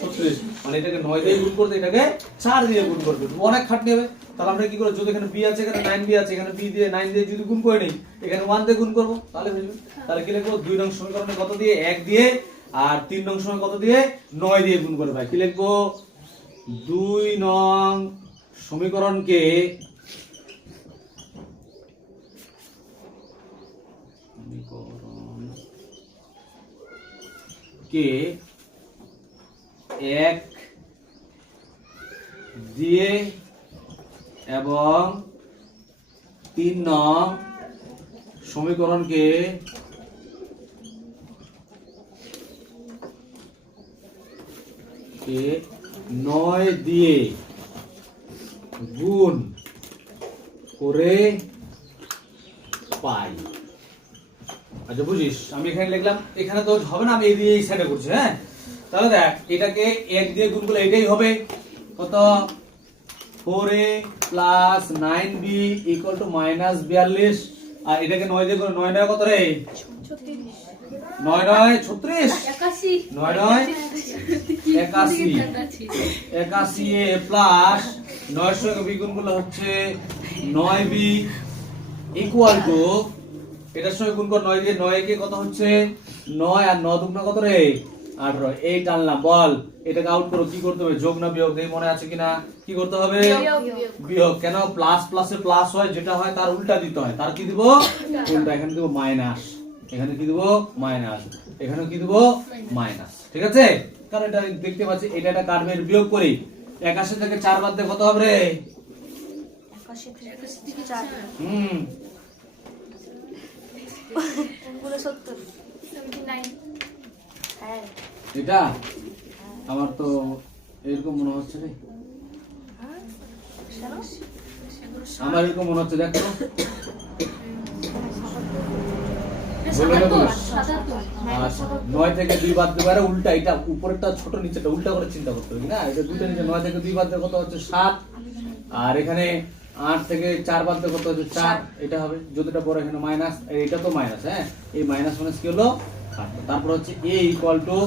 36, মানে এটাকে 9 দিয়ে গুণ করতে এটাকে 4 দিয়ে গুণ করবে, অনেক খাটনি হবে। তাহলে আমরা কি করব, যদি এখানে b আছে এখানে 9b আছে, এখানে b দিয়ে 9 দিয়ে যদি গুণ করে নেই, এখানে 1 দিয়ে গুণ করব, তাহলে হয়ে যাবে। তাহলে কি লিখব 2 নং সমীকরণে কত দিয়ে 1 দিয়ে, আর 3 নং সমীকরণে কত দিয়ে 9 দিয়ে গুণ করে ভাই, কি লিখব 2 নং সমীকরণকে কে 1 দিয়ে এবং 3 নং সমীকরণকে কে 9 দিয়ে গুণ করে পাই। আচ্ছা বুঝিস, আমি এখানে লিখলাম, এখানে তো হবে না, আমি এই দিয়ে এই সাইডে করছি, হ্যাঁ তাহলে দেখ এটাকে 1 দিয়ে গুণ করলে এটাই হবে কত 4a plus 9b equal to -42, আর এটাকে 9 দিয়ে গুণ 9 9 কত রে 9 9 36 9 9 81a প্লাস 9 সঙ্গে b গুণ করলে হচ্ছে 9b ইকুয়াল টু, এটার সঙ্গে গুণ কর 9 দিয়ে 9 কে কত হচ্ছে 9 আর 9 দুগুণ কত রে 18, এই টানলাম। বল এটাকে আউট করো, কি করতে হবে যোগ না বিয়োগ, দেই মনে আছে কিনা, কি করতে হবে বিয়োগ। কেন প্লাস প্লাসে প্লাস হয়, যেটা হয় তার উল্টা দিতে হয়, তার কি দিব উল্টা, এখানে দেব মাইনাস, এখানে কি দেব মাইনাস, এখানে কি দেব মাইনাস, ঠিক আছে। কারণ এটা দেখতে পাচ্ছি এটা একটা কাটবে, বিয়োগ করি 81 থেকে 4 বাদ দিয়ে কত হবে রে 81 থেকে 4 এটা আমার তো এরকম মনে হচ্ছে রে, আমার এরকম মনে হচ্ছে, দেখো আচ্ছা 9 থেকে 2 বাদ দিলে উল্টা, এটা উপরেরটা ছোট নিচেটা উল্টা করে চিন্তা করতে হবে না, এটা দুইটা নিচে 9 থেকে 2 বাদ দিলে কত হচ্ছে 7, আর এখানে 8 থেকে 4 বাদ দিয়ে কত হচ্ছে 4, এটা হবে। যতটা বড় এখানে মাইনাস, এটা তো মাইনাস, হ্যাঁ এই মাইনাস মাইনাস কি হলো কাটলো। তারপর হচ্ছে a ইকুয়াল টু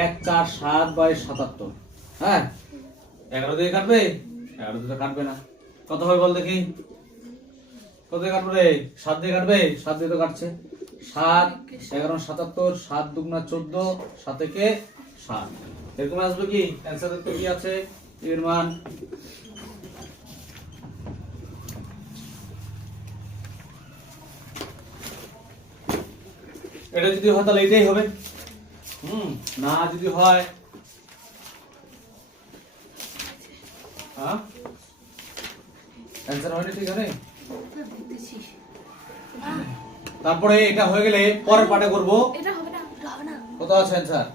1 4 7 বাই 77, হ্যাঁ 11 দিয়ে কাটবে, 11 দিয়ে তো কাটবে না, কত হবে বল দেখি, কত দিয়ে কাটবে রে, 7 দিয়ে কাটবে, 7 দিয়ে তো কাটছে, 7 11 77, 7 দুগুণা 14, 7 একে 7, এরকম আসবে কি অ্যানসার তো কি আছে এর মান এটা যদি হয় তাহলে এটাই হবে, না যদি হয় হ্যাঁ অ্যানসার হয়নি ঠিক আছে। তারপরে এটা হয়ে গেলে পরের পার্টে করব, এটা হবে না, এটা হবে না। কত আছে অ্যানসার,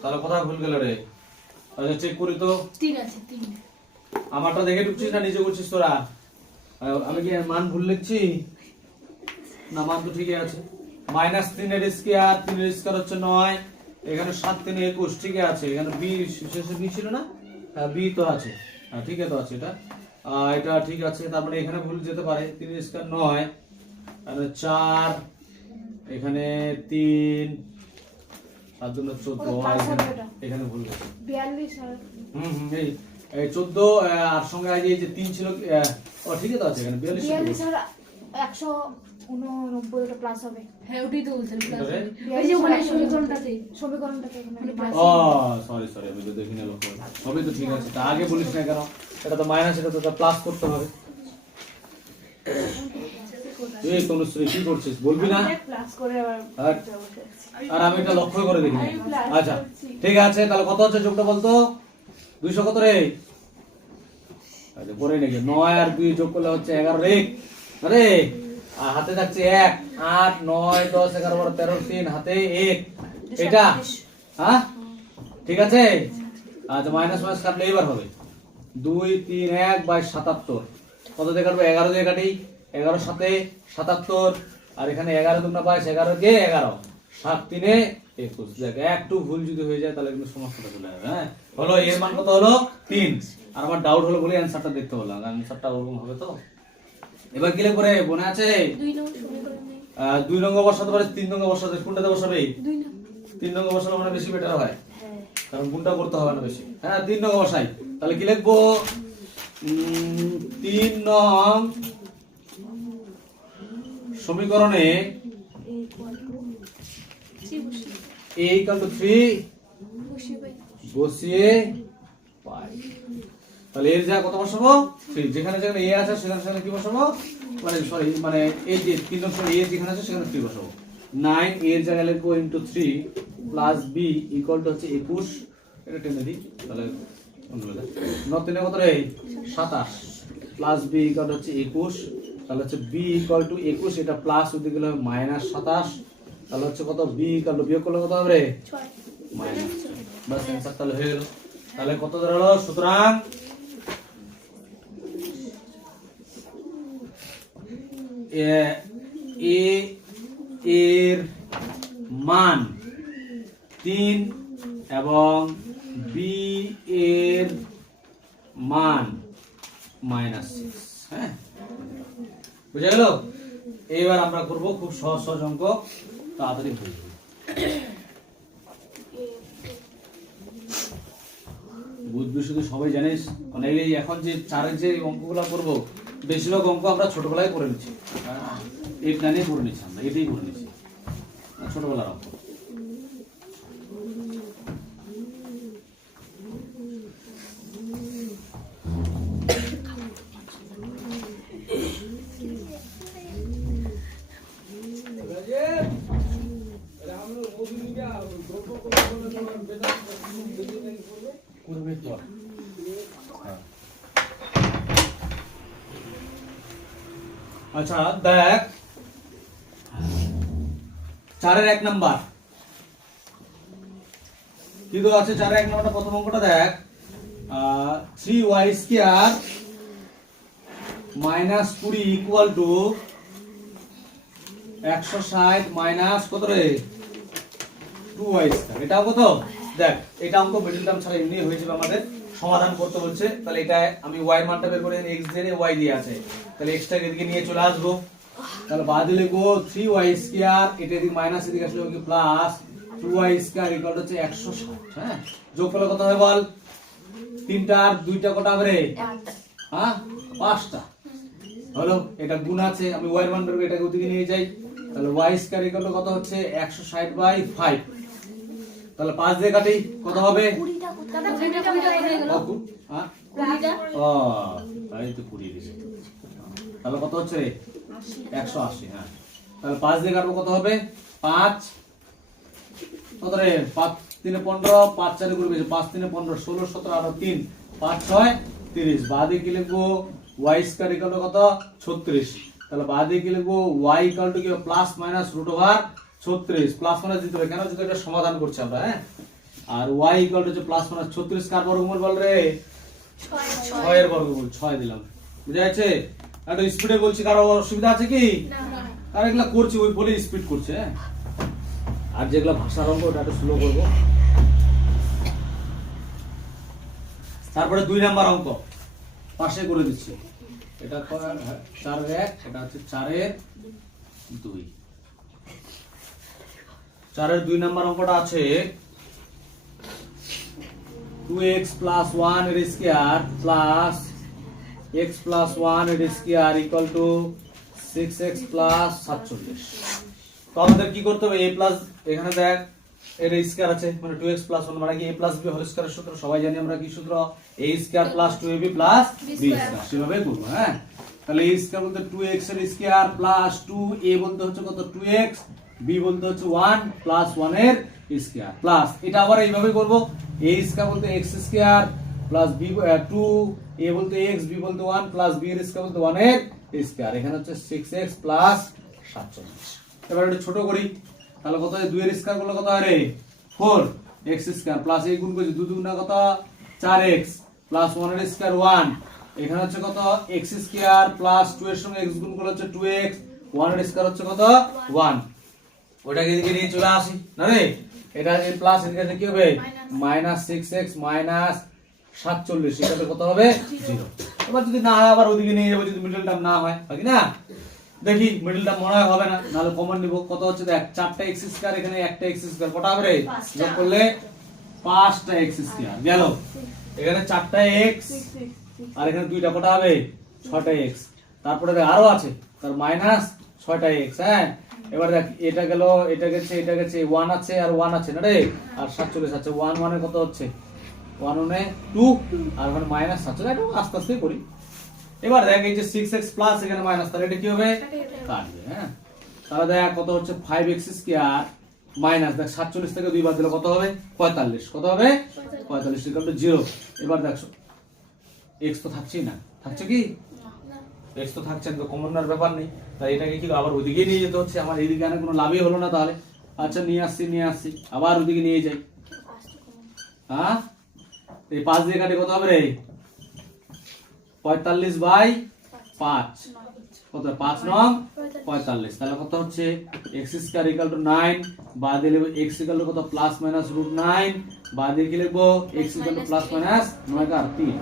তাহলে কোথায় ভুল গেল রে, আচ্ছা চেক করি তো, 3 আছে 3। আমারটা দেখে ঢুকছিস না নিজে করছিস তোরা, আমি কি মান ভুল লিখছি না, মান তো ঠিকই আছে, -3 এর স্কয়ার, 3 এর স্কয়ার হচ্ছে 9, এখানে 7 3 21 ঠিকই আছে, এখানে b শেষে b ছিল না, হ্যাঁ b তো আছে, হ্যাঁ ঠিক আছে তো আছে এটা, এটা ঠিক আছে। তারপরে এখানে ভুল যেতে পারে, 3 এর স্কয়ার 9 আর 4, এখানে 3 7 দুগুণ 14, এখানে ভুল গেছে 42 আর এই 14 আর সঙ্গে আগে এই যে 3 ছিল, ও ঠিক আছে তো আছে এখানে 42 আর 189 এটা প্লাস হবে। হ্যাঁ ওটাই তো বলছেন প্লাস হবে। ওই যে ওখানে সমীকরণটাতে সমীকরণটাতে এখানে plus ও সরি আমি তো দেখিনি লক্ষ্য, সবই তো ঠিক আছে, তা আগে বলিস না কেন, এটা তো মাইনাস, এটা তো প্লাস করতে হবে। এই তনুশ্রী কি করছিস বলবি না, প্লাস করে আবার আর আমি এটা লক্ষ্য করে দেখি, আচ্ছা ঠিক আছে তাহলে কত হচ্ছে যোগটা বলতো, 200 কত রে, আচ্ছা পরে নাকি 9 আর 2 যোগ করলে হচ্ছে 11 রে, আরে আর হাতে থাকছে 1 8 9 10 11 12 13 3 হাতে 1, এটা হ্যাঁ ঠিক আছে। আচ্ছা মাইনাস মাইনাস কাটলে এবার হবে 2 3 1 বাই 77, কত দিয়ে কাটবো, 11 দিয়ে কাটি, 11 সাথে 77, আর এখানে 11 দুগুণা 22, 11 কে 11, 7 3 21, দেখ একটু ভুল যদি হয়ে যায় তাহলে কিন্তু সমস্যাটা চলে যাবে, হ্যাঁ হলো এর মান কত হলো 3, আর আমার ডাউট হলো বলে অ্যানসারটা দেখতে হলাম, অ্যানসারটা ওরকম হবে তো। এবার কি লিখবো রে, মনে আছে 2 নম্বর সমীকরণ নেই, 2 নম্বর বসাতে পারে, 3 নম্বর বসাতে, কোনটাতে বসাবে, 2 নম্বর 3 নম্বর বসালে মানে বেশি বেটার হয়, হ্যাঁ কারণ গুণটা করতে হবে না বেশি, হ্যাঁ 3 নম্বর বসাই, তাহলে কি লিখবো 3 নং সমীকরণে a equal to 3 বসিয়ে পাই, তাহলে এর জায়গা কত বসাবো 3, যেখানে যেখানে a আছে সেখানে সেখানে কি বসাবো, মানে সরি মানে এই যে 3 নং সমীকরণে a যেখানে আছে সেখানে 3 বসাবো, 9 a এর জায়গায় লিখবো into 3 plus b equal to হচ্ছে 21, এটা টেনে দিই তাহলে 9 3 কত রে 27 প্লাস b ইকুয়াল টু হচ্ছে 21, তাহলে হচ্ছে b ইকুয়াল টু 21, এটা প্লাস ওদিকে গেলে মাইনাস 27, তাহলে হচ্ছে কত b ইকুয়াল টু বিয়োগ করলে কত হবে রে 6 মাইনাস, বাস অ্যানসার তাহলে হয়ে গেল। তাহলে কত দাঁড়ালো, সুতরাং এ এর মান 3 এবং বি এর মান -6, হ্যাঁ বুঝা গেল। এবার আমরা করব খুব সহজ সহজ অঙ্ক, তাড়াতাড়ি হয়ে যাবে, বুঝবি শুধু সবাই জানিস, মানে এই এখন যে চারের যে অঙ্কগুলো করব বেশিরভাগ অঙ্ক আমরা ছোটবেলায় করে নিচ্ছি, 8 9 করে নিচ্ছি, আমরা এটাই করে নিচ্ছি ছোটবেলার অঙ্ক। আচ্ছা দেখ 4 এর 1 নাম্বার কি তো আছে, 4 এর 1 নাম্বারটা প্রথম অঙ্কটা দেখ, 3y square -20 equal to 160 minus কত রে 2y স্কয়ার, এটাও কত দেখ এটা অঙ্ক মিডল টার্ম ছাড়া এমনি হয়ে যাবে আমাদের, সমাধান করতে বলছে। তাহলে এটা আমি y এর মানটা বের করে x দিয়ে y দিয়ে আছে, তাহলে x টাকে এদিকে নিয়ে চলে আসবো। তাহলে বাদে লিখবো 3y স্কয়ার, এটা এদিকে মাইনাস এদিকে আসলে কি প্লাস 2y স্কয়ার ইকুয়াল হচ্ছে 160। হ্যাঁ, যোগ করলে কত হবে বল? 3টা আর 2টা কত হবে রে? হ্যাঁ 5টা হলো। এটা গুণ আছে, আমি y এর মান বের করে এটাকে ওদিকে নিয়ে যাই। তাহলে y স্কয়ার ইকুয়াল কত হচ্ছে 160/5। তাহলে 5 দিয়ে কাটি কত হবে? দাদা 20টা হয়ে গেল। হ্যাঁ 20টা ও তাই তো 20 দিছে। তাহলে কত হচ্ছে রে? 180। হ্যাঁ, তাহলে 5 দিয়ে কাটবো কত হবে? 5 কত রে? 5 3 15, 5 4 করবে 5 3 15, 16 17 আর 3 5 6 30। বাদে কি লিখবো? y স্কয়ার ইকুয়াল টু কত? 36। তাহলে বাদে কি লিখবো? y ইকুয়াল টু কি plus minus root over 36। Plus minus দিতে হবে কেন? যদি এটা সমাধান করছি আমরা। হ্যাঁ, আর y ইকুয়াল টু হচ্ছে প্লাস মাইনাস 36 কার বর্গমূল বল রে? 6 এর বর্গমূল। 6 দিলাম, বুঝা যাচ্ছে? একটু স্পিডে বলছি, কারো অসুবিধা আছে কি? আর এগুলা করছি ওই বলে স্পিড করছে। হ্যাঁ, আর যেগুলা ভাষার অঙ্ক ওটা একটু স্লো করবো। তারপরে 2 নাম্বার অঙ্ক পাশে করে দিচ্ছি। এটা 4-1, এটা হচ্ছে 4-2। 4-2 নাম্বার অঙ্কটা আছে 2x + 1 এর স্কয়ার প্লাস x + 1 এর স্কয়ার ইকুয়াল টু 6x + 47। তো আমাদের কি করতে হবে? a প্লাস, এখানে দেখ এর স্কয়ার আছে মানে 2x + 1 মানে কি a + b হোল স্কয়ারের সূত্র সবাই জানি আমরা। কি সূত্র? a square + 2ab + b square. সেভাবে করব। হ্যাঁ, তাহলে a স্কয়ার বলতে 2x এর স্কয়ার প্লাস 2a বলতে হচ্ছে কত? 2x, b বলতে হচ্ছে 1 প্লাস 1 এর স্কয়ার প্লাস এটা আবার এইভাবে করব। a স্কয়ার বলতে x square plus b 2, a বলতে x, b বলতে 1 প্লাস b এর স্কয়ার বলতে 1 এর স্কয়ার। এখানে হচ্ছে 6x + 47। এবার এটা ছোট করি। তাহলে কত? 2 এর স্কয়ার করলে কত হয় রে? 4x স্কয়ার প্লাস এই গুণ করছি 2 দুগুণা কত? 4x প্লাস 1 এর স্কয়ার 1। এখানে হচ্ছে কত? x স্কয়ার প্লাস 2 এর সঙ্গে x গুণ করলে হচ্ছে 2x, 1 এর স্কয়ার হচ্ছে কত? 1। ওটাকে এদিকে নিয়ে চলে আসি না রে? এটা এই প্লাস এদিকে কি হবে? -6x - 47 এটাতে কত হবে? 0। এবার যদি না হয় আবার ওদিকে নিয়ে যাবো, যদি মিডল টার্ম না হয়, বাকি না দেখি মিডল টার্ম মনে হয় হবে না, নাহলে কমন নিব। কত হচ্ছে দেখ 4টা x স্কয়ার, এখানে একটা x স্কয়ার কত হবে রে? যোগ করলে 5টা x স্কয়ার গেল। এখানে 4টা x আর এখানে 2টা কত হবে? 6টা x। তারপরে দেখ আরো আছে তার মাইনাস 6টা x। হ্যাঁ, এবার দেখ এটা গেল, এটা গেছে, এটা গেছে, 1 আছে আর 1 আছে না রে? আর 47 আছে। 1 1 এ কত হচ্ছে? 1 1 এ 2 আর ওখানে মাইনাস 47। একটু আস্তে আস্তে করি। এবার দেখ এই যে 6x প্লাস এখানে মাইনাস, তাহলে এটা কি হবে? কাটবে। হ্যাঁ, তাহলে দেখ কত হচ্ছে? 5x স্কয়ার মাইনাস দেখ 47 থেকে 2 বাদ দিলে কত হবে? 45। কত হবে? 45 ইকুয়াল টু 0। এবার দেখো x তো থাকছেই না, থাকছে কি? x তো থাকছে না, কমনের ব্যাপার নেই। তাই এটাকে কি আবার ওইদিকে নিয়ে যেতে হচ্ছে। আমার এইদিকে আনে কোনো লাভই হলো না। তাহলে আচ্ছা নিয়ে আসছি আবার ওইদিকে নিয়ে যাই। হ্যাঁ, এই 5 দিয়ে কাটে কত হবে রে? 45/5 কত? 5 নং 45। তাহলে কত হচ্ছে? x square equal to 9। বাদ দিয়ে লিখব x ইকুয়াল টু কত? Plus minus root 9। বাদ দিয়ে কি লিখব? x equal to plus minus 9 আর 3।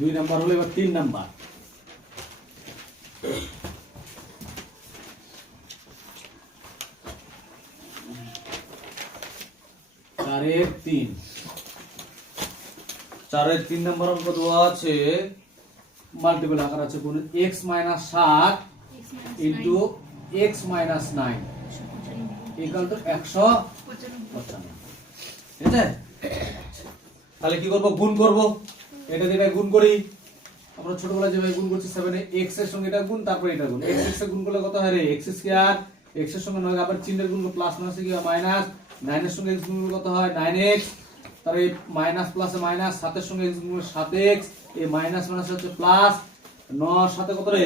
দুই নাম্বার হলো। এবার 3 নাম্বার। চারের 3 নাম্বার অঙ্ক দেওয়া আছে, মাল্টিপল আকার আছে। কোন x - 7 into x - 9 equal to 195। ঠিক আছে, তাহলে কি করব? গুণ করব। এটা দিয়ে এটা গুণ করি। আমরা ছোটবেলায় যেভাবে গুণ করছি 7 এ x এর সঙ্গে এটা গুণ, তারপর এটা গুণ। x এর গুণ করলে কত হয় রে? x square. x এর সঙ্গে 9 আবার চিহ্নের গুণ প্লাস মাইনাসে কি হয়? মাইনাস। 9 এর সঙ্গে x গুণ করলে কত হয়? 9x। তার এই মাইনাস প্লাসে মাইনাস, 7 এর সঙ্গে x গুণ করলে 7x। এই মাইনাস মাইনাস হচ্ছে প্লাস। 9 7 কত রে?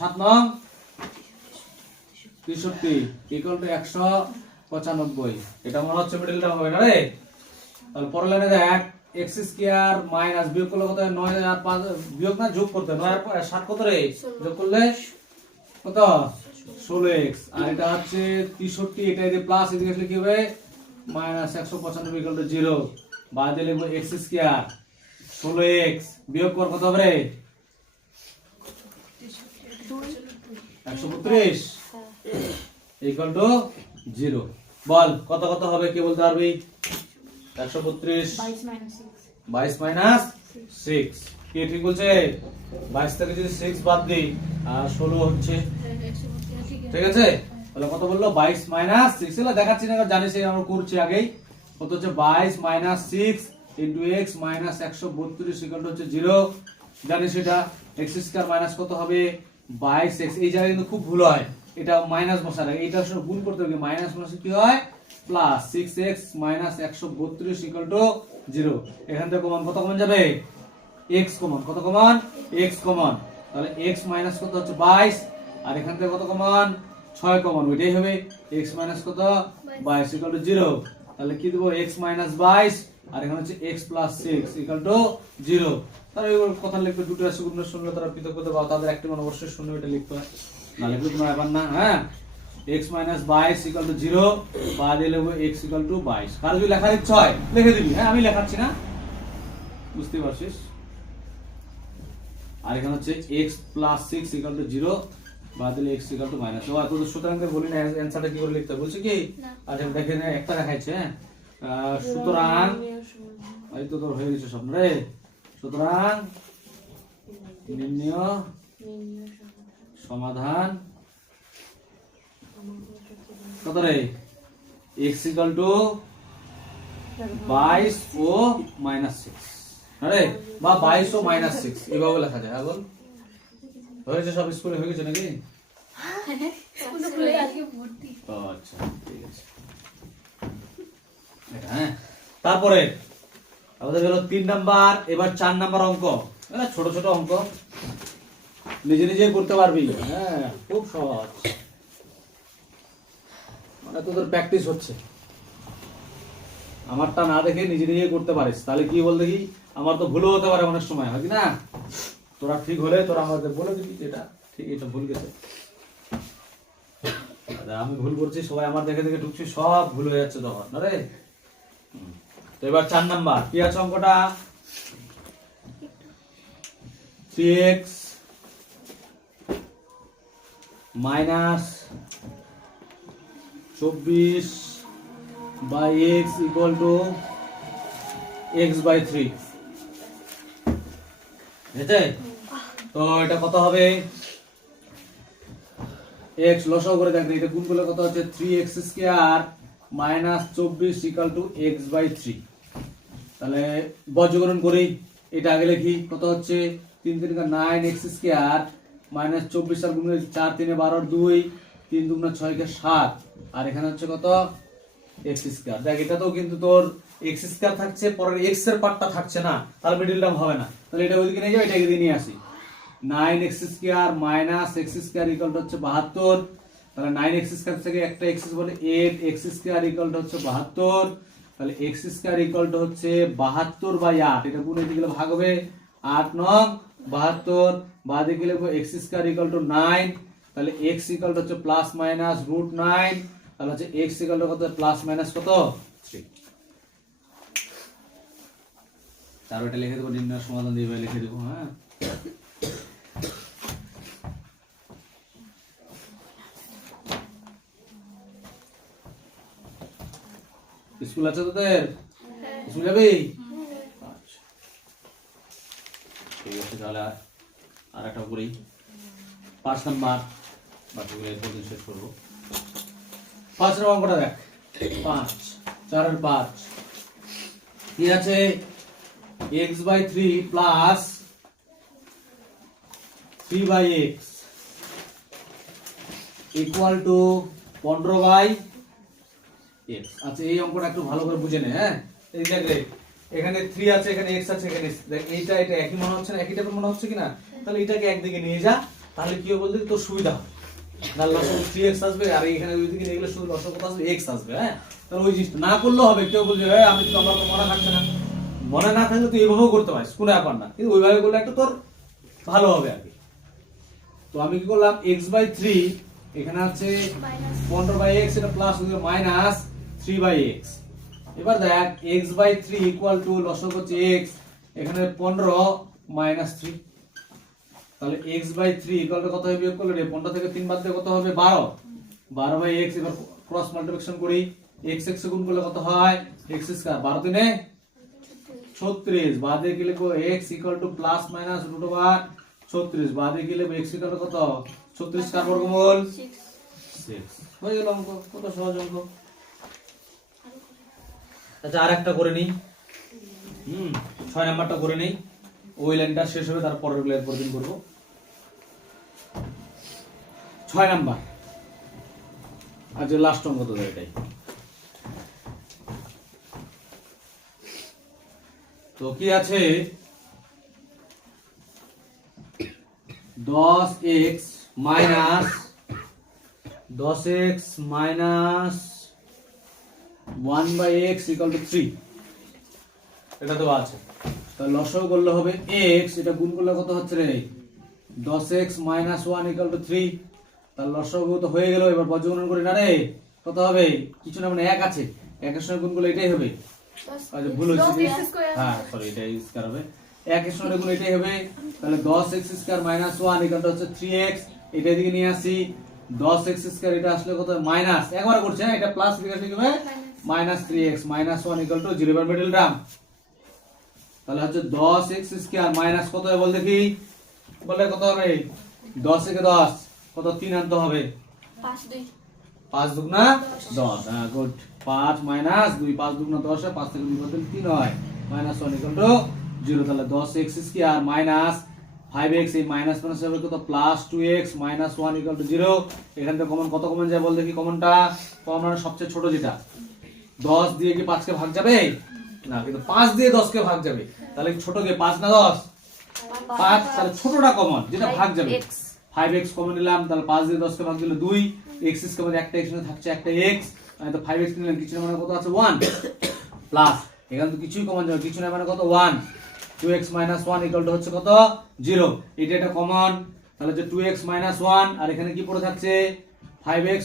7 9 63 ইকুয়াল টু 195। এটা মনে হচ্ছে মিডল টার্ম হবে না রে? তাহলে পরের লাইনে দেখ এক্স স্কয়ার মাইনাস বিয়োগ করলে কত হয় 9 আর 5 বিয়োগ না যোগ করতে 9 আর 7 কত রে যোগ করলে কত 16x আর এটা হচ্ছে 63 এটা যদি প্লাস এদিকে আসলে কি হবে মাইনাস 195 0 বাদ দিলে লিখব x স্কয়ার 16x বিয়োগ কর কত হবে রে 132 ইকুয়াল টু 0 বল কত কত হবে কে বলতে পারবি 132 22 মাইনাস 6 22 মাইনাস 6 কে ঠিক বলছে 22 থেকে যদি 6 বাদ দেই আর 16 হচ্ছে ঠিক আছে তাহলে কত বললো 22 মাইনাস 6 এলা দেখাচ্ছি না জানিস আমরা করছি আগেই কত হচ্ছে 22 minus 6 into x minus 132 equal to হচ্ছে 0 জানিস এটা x স্কয়ার মাইনাস কত হবে 22x এই জায়গায় কিন্তু খুব ভুল হয় এটা মাইনাস বসালে এইটার সঙ্গে গুণ করতে হবে মাইনাস বসে কি হয় plus 6x minus 132 equal to 0 এখান থেকে কমন কত কমন যাবে x কমন কত কমন x কমন তাহলে x মাইনাস কত হচ্ছে 22 আর এখান থেকে কত কমন 6 কমন ওইটাই হবে x মাইনাস কত 22 ইকুয়াল টু 0 তাহলে কি দেব x মাইনাস 22 আর এখানে হচ্ছে x প্লাস 6 ইকুয়াল টু 0 তাহলে এই কথা লিখবে দুটো রাশি গুণ শূন্য তারা পৃথক করতে পারো তাদের একটা মান অবশ্যই শূন্য এটা লিখতে হয় না লিখলে তোমার ব্যাপার না হ্যাঁ x মাইনাস 22 ইকুয়াল টু 0 বাদ দিয়ে লিখব x ইকুয়াল টু 22 কার যদি লেখার ইচ্ছা হয় লিখে দিবি হ্যাঁ আমি লেখাচ্ছি না বুঝতে পারছিস আর এখানে হচ্ছে x প্লাস 6 ইকুয়াল টু 0 বাদ দিলে x ইকুয়াল টু মাইনাস তো এত সুতরাং বলি না অ্যানসারটা কি করে লিখতে হবে বলছি কি আচ্ছা দেখে না একটা দেখাইছে হ্যাঁ সুতরাং এই তো তোর হয়ে গেছে স্বপ্ন রে সুতরাং নির্ণয় সমাধান কত রে x ইকুয়াল টু 22 ও মাইনাস 6 আরে বা 22 ও মাইনাস 6 এভাবে লেখা যায় বল হয়েছে সব স্কুলে হয়ে গেছে নাকি স্কুলে খুলে আজকে ভর্তি আচ্ছা ঠিক আছে এটা হ্যাঁ তারপরে আমাদের হলো 3 নাম্বার এবার 4 নাম্বার অঙ্ক এটা ছোট ছোট অঙ্ক নিজে নিজে করতে পারবি হ্যাঁ খুব সহজ মানে তোদের প্র্যাকটিস হচ্ছে আমারটা না দেখে নিজে নিজে করতে পারিস তাহলে কি বল দেখি আমার তো ভুলও হতে পারে অনেক সময় হয় কি না তোরা ঠিক হলে তোরা আমাদের বলে দিবি এটা ঠিক এটা ভুল গেছে আমি ভুল করছি সবাই আমার দেখে দেখে ঢুকছি সব ভুল হয়ে যাচ্ছে তখন আরে তো এবার 4 নাম্বার কি আছে অঙ্কটা 3x minus 24 by x equal to x by 3 বুঝতে তো এটা কত হবে x লসাগু করে দেখেন এটা গুণ করলে কত হচ্ছে 3x square minus 24 equal to x by 3 তাহলে বর্গীকরণ করি এটা আগে লিখি কত হচ্ছে 3 3 9x স্কয়ার মাইনাস 24 আর গুণ 4 3 12 2 3 2 6 কে 7 আর এখানে হচ্ছে কত x স্কয়ার দেখ এটা তো কিন্তু তোর x স্কয়ার থাকছে পরের x এর পার্টটা থাকছে না তাহলে মিডল টার্ম হবে না তাহলে এটা ওইদিকে নিয়ে যাও এটা এদিকে নিয়ে আসি 9x square minus x square equal to হচ্ছে 72 তাহলে 9x স্কয়ার থেকে একটা x বলে 8x স্কয়ার ইকুয়াল টু হচ্ছে 72 তাহলে x স্কয়ার ইকুয়াল টু হচ্ছে 72 বাই 8 এটা গুণ এদিকে গেলে ভাগ হবে 8 9 72 বাদ দিকে লিখব x স্কয়ার ইকুয়াল টু 9 তাহলে x ইকুয়াল টু হচ্ছে প্লাস মাইনাস √9 তাহলে হচ্ছে x ইকুয়াল টু কত প্লাস মাইনাস কত 3 তার এটা লিখে দেব নির্ণয় সমাধান দিয়ে লিখে দেব হ্যাঁ স্কুল আছে তোদের স্কুল যাবি আচ্ছা ঠিক আছে তাহলে আর একটা করি 5 নাম্বার বাকিগুলো এরপর দিন শেষ করব 5 নম্বর অঙ্কটা দেখ 5 4 এর 5 কি আছে x by 3 plus 3 by x equal to 15 by x আচ্ছা এই অঙ্কটা একটু ভালো করে বুঝে নে হ্যাঁ এই দেখ রে এখানে 3 আছে এখানে x আছে এখানে দেখ এইটা এটা একই মনে হচ্ছে না একই টাইপের মনে হচ্ছে কিনা তাহলে এটাকে একদিকে নিয়ে যা তাহলে কি হবে বলতে তোর সুবিধা হবে না লসাগু 3x আসবে আর এখানে ওইদিকে নিয়ে গেলে শুধু লসাগু কত আসবে x আসবে হ্যাঁ তাহলে ওই জিনিসটা না করলেও হবে কেউ বলবে আমি তো আমার তো মনে থাকছে না মনে না থাকলে তুই এইভাবেও করতে পারিস, কোনো ব্যাপার না, কিন্তু ওইভাবে করলে একটু তোর ভালো হবে আর কি। তো আমি কি করলাম, x/3 এখানে আছে মাইনাস 15/x, এটা প্লাস হয়ে মাইনাস 3/x। এবার দেখ x/3 ইকুয়াল টু লসক হচ্ছে x, এখানে 15 মাইনাস 3, তাহলে x/3 ইকুয়াল টু কত হবে, বিয়োগ করলে 15 থেকে 3 বাদ দিলে কত হবে 12, 12/x। এবার ক্রস মাল্টিপ্লিকেশন করি, x x গুণ করলে কত হয় x স্কয়ার, 12 3 36, বাদে কি লিখবো x equal to plus minus root over 36, বাদে কি লিখবো x ইকুয়াল টু কত 36 কার বর্গমূল 6। হয়ে গেল অঙ্ক, কত সহজ অঙ্ক। আচ্ছা আর একটা করে নিই, 6 নাম্বারটা করে নেই, ওই লাইনটা শেষ হবে তারপর ওগুলো এরপর দিন করব। 6 নাম্বার আজ লাস্ট অঙ্ক তো এটাই। তো কি আছে, 10x minus 1/x equal to 3, এটা তো আছে। তাহলে লসাগু করলে হবে x, এটা গুণ করলে কত হচ্ছে রে 10x মাইনাস 1 ইকুয়াল টু 3, তাহলে লসাগু তো হয়ে গেল। এবার বজ্রগুণন করি না রে, কত হবে কিছু না, মানে 1 আছে, 1 এর সঙ্গে গুণ করলে এটাই হবে। আচ্ছা ভুল হচ্ছে, হ্যাঁ সরি এটা স্কয়ার হবে, 1 এর সঙ্গে গুণ এটাই হবে। তাহলে 10x square minus 1 equal to হচ্ছে 3x, এটা এদিকে নিয়ে আসি 10x স্কয়ার, এটা আসলে কত মাইনাস, একবার করছে হ্যাঁ, এটা প্লাস এদিকে আসলে কি হবে minus 3x minus 1 equal to 0 এর মিডল টার্ম। তাহলে হচ্ছে 10x স্কয়ার মাইনাস কত হবে বল দেখি, বলে কত হবে 10 থেকে 10 কত 3 আনতে হবে, 5 দুগুণা 10, হ্যাঁ গুড, 5 মাইনাস 2, 5 দুগুণা 10 হয়, 5 থেকে 2 বাদ দিলে 3 হয়, মাইনাস 1 ইকুয়াল টু 0। তাহলে 10x স্কয়ার মাইনাস 5x, এই মাইনাস মাইনাস হবে কত plus 2x minus 1 equal to 0। এখান থেকে কমন কত কমন যায় বল দেখি, কমনটা কমন সবচেয়ে ছোট যেটা, 10 দিয়ে কি 5 কে ভাগ যাবে না, কিন্তু 5 দিয়ে 10 কে ভাগ যাবে, তাহলে ছোট কে 5 না 10 5, তাহলে ছোটটা কমন যেটা ভাগ যাবে 5x কমন নিলাম, তাহলে 5 দিয়ে 10 কে ভাগ দিলে 2, x এর মধ্যে একটা x থাকছে একটা x, তো 5x নিলাম, কিছু না মানে কত আছে 1 প্লাস, এখানে তো কিছুই কমন যাবে, কিছু না মানে কত 1, 2x 1 ইকুয়াল টু হচ্ছে কত 0, এটা এটা কমন, তাহলে যে 2x 1 আর এখানে কি পড়ে থাকছে 5x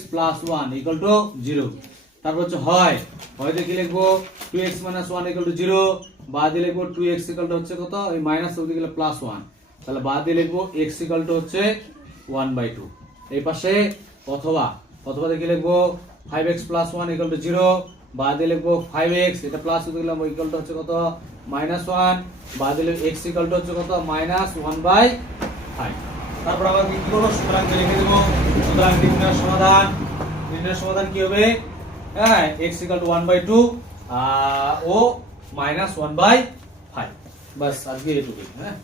1 ইকুয়াল টু 0। তারপর হচ্ছে হয় কি লিখবো 2x 1 ইকুয়াল টু 0, বাদে লিখবো 2x ইকুয়াল টু হচ্ছে কত, এই মাইনাস ওদিকে গেলে +1, তাহলে বাদে লিখবো x ইকুয়াল টু হচ্ছে 1/2, এই পাশে অথবা দেখে লিখবো 5x 1 ইকুয়াল টু 0, বাদে লিখবো 5x, এটা প্লাস ওদিকে গেলাম ইকুয়াল টু হচ্ছে কত -1, বাদে লিখবো x ইকুয়াল টু হচ্ছে কত -1/5। তারপর আবার কি করব, সুতরাং লিখে দেব, সুতরাং নির্ণয়ের সমাধান কি হবে, হ্যাঁ x ইকুয়াল টু 1/2 ও -1/5, বাস আজকে এটুকুই। হ্যাঁ।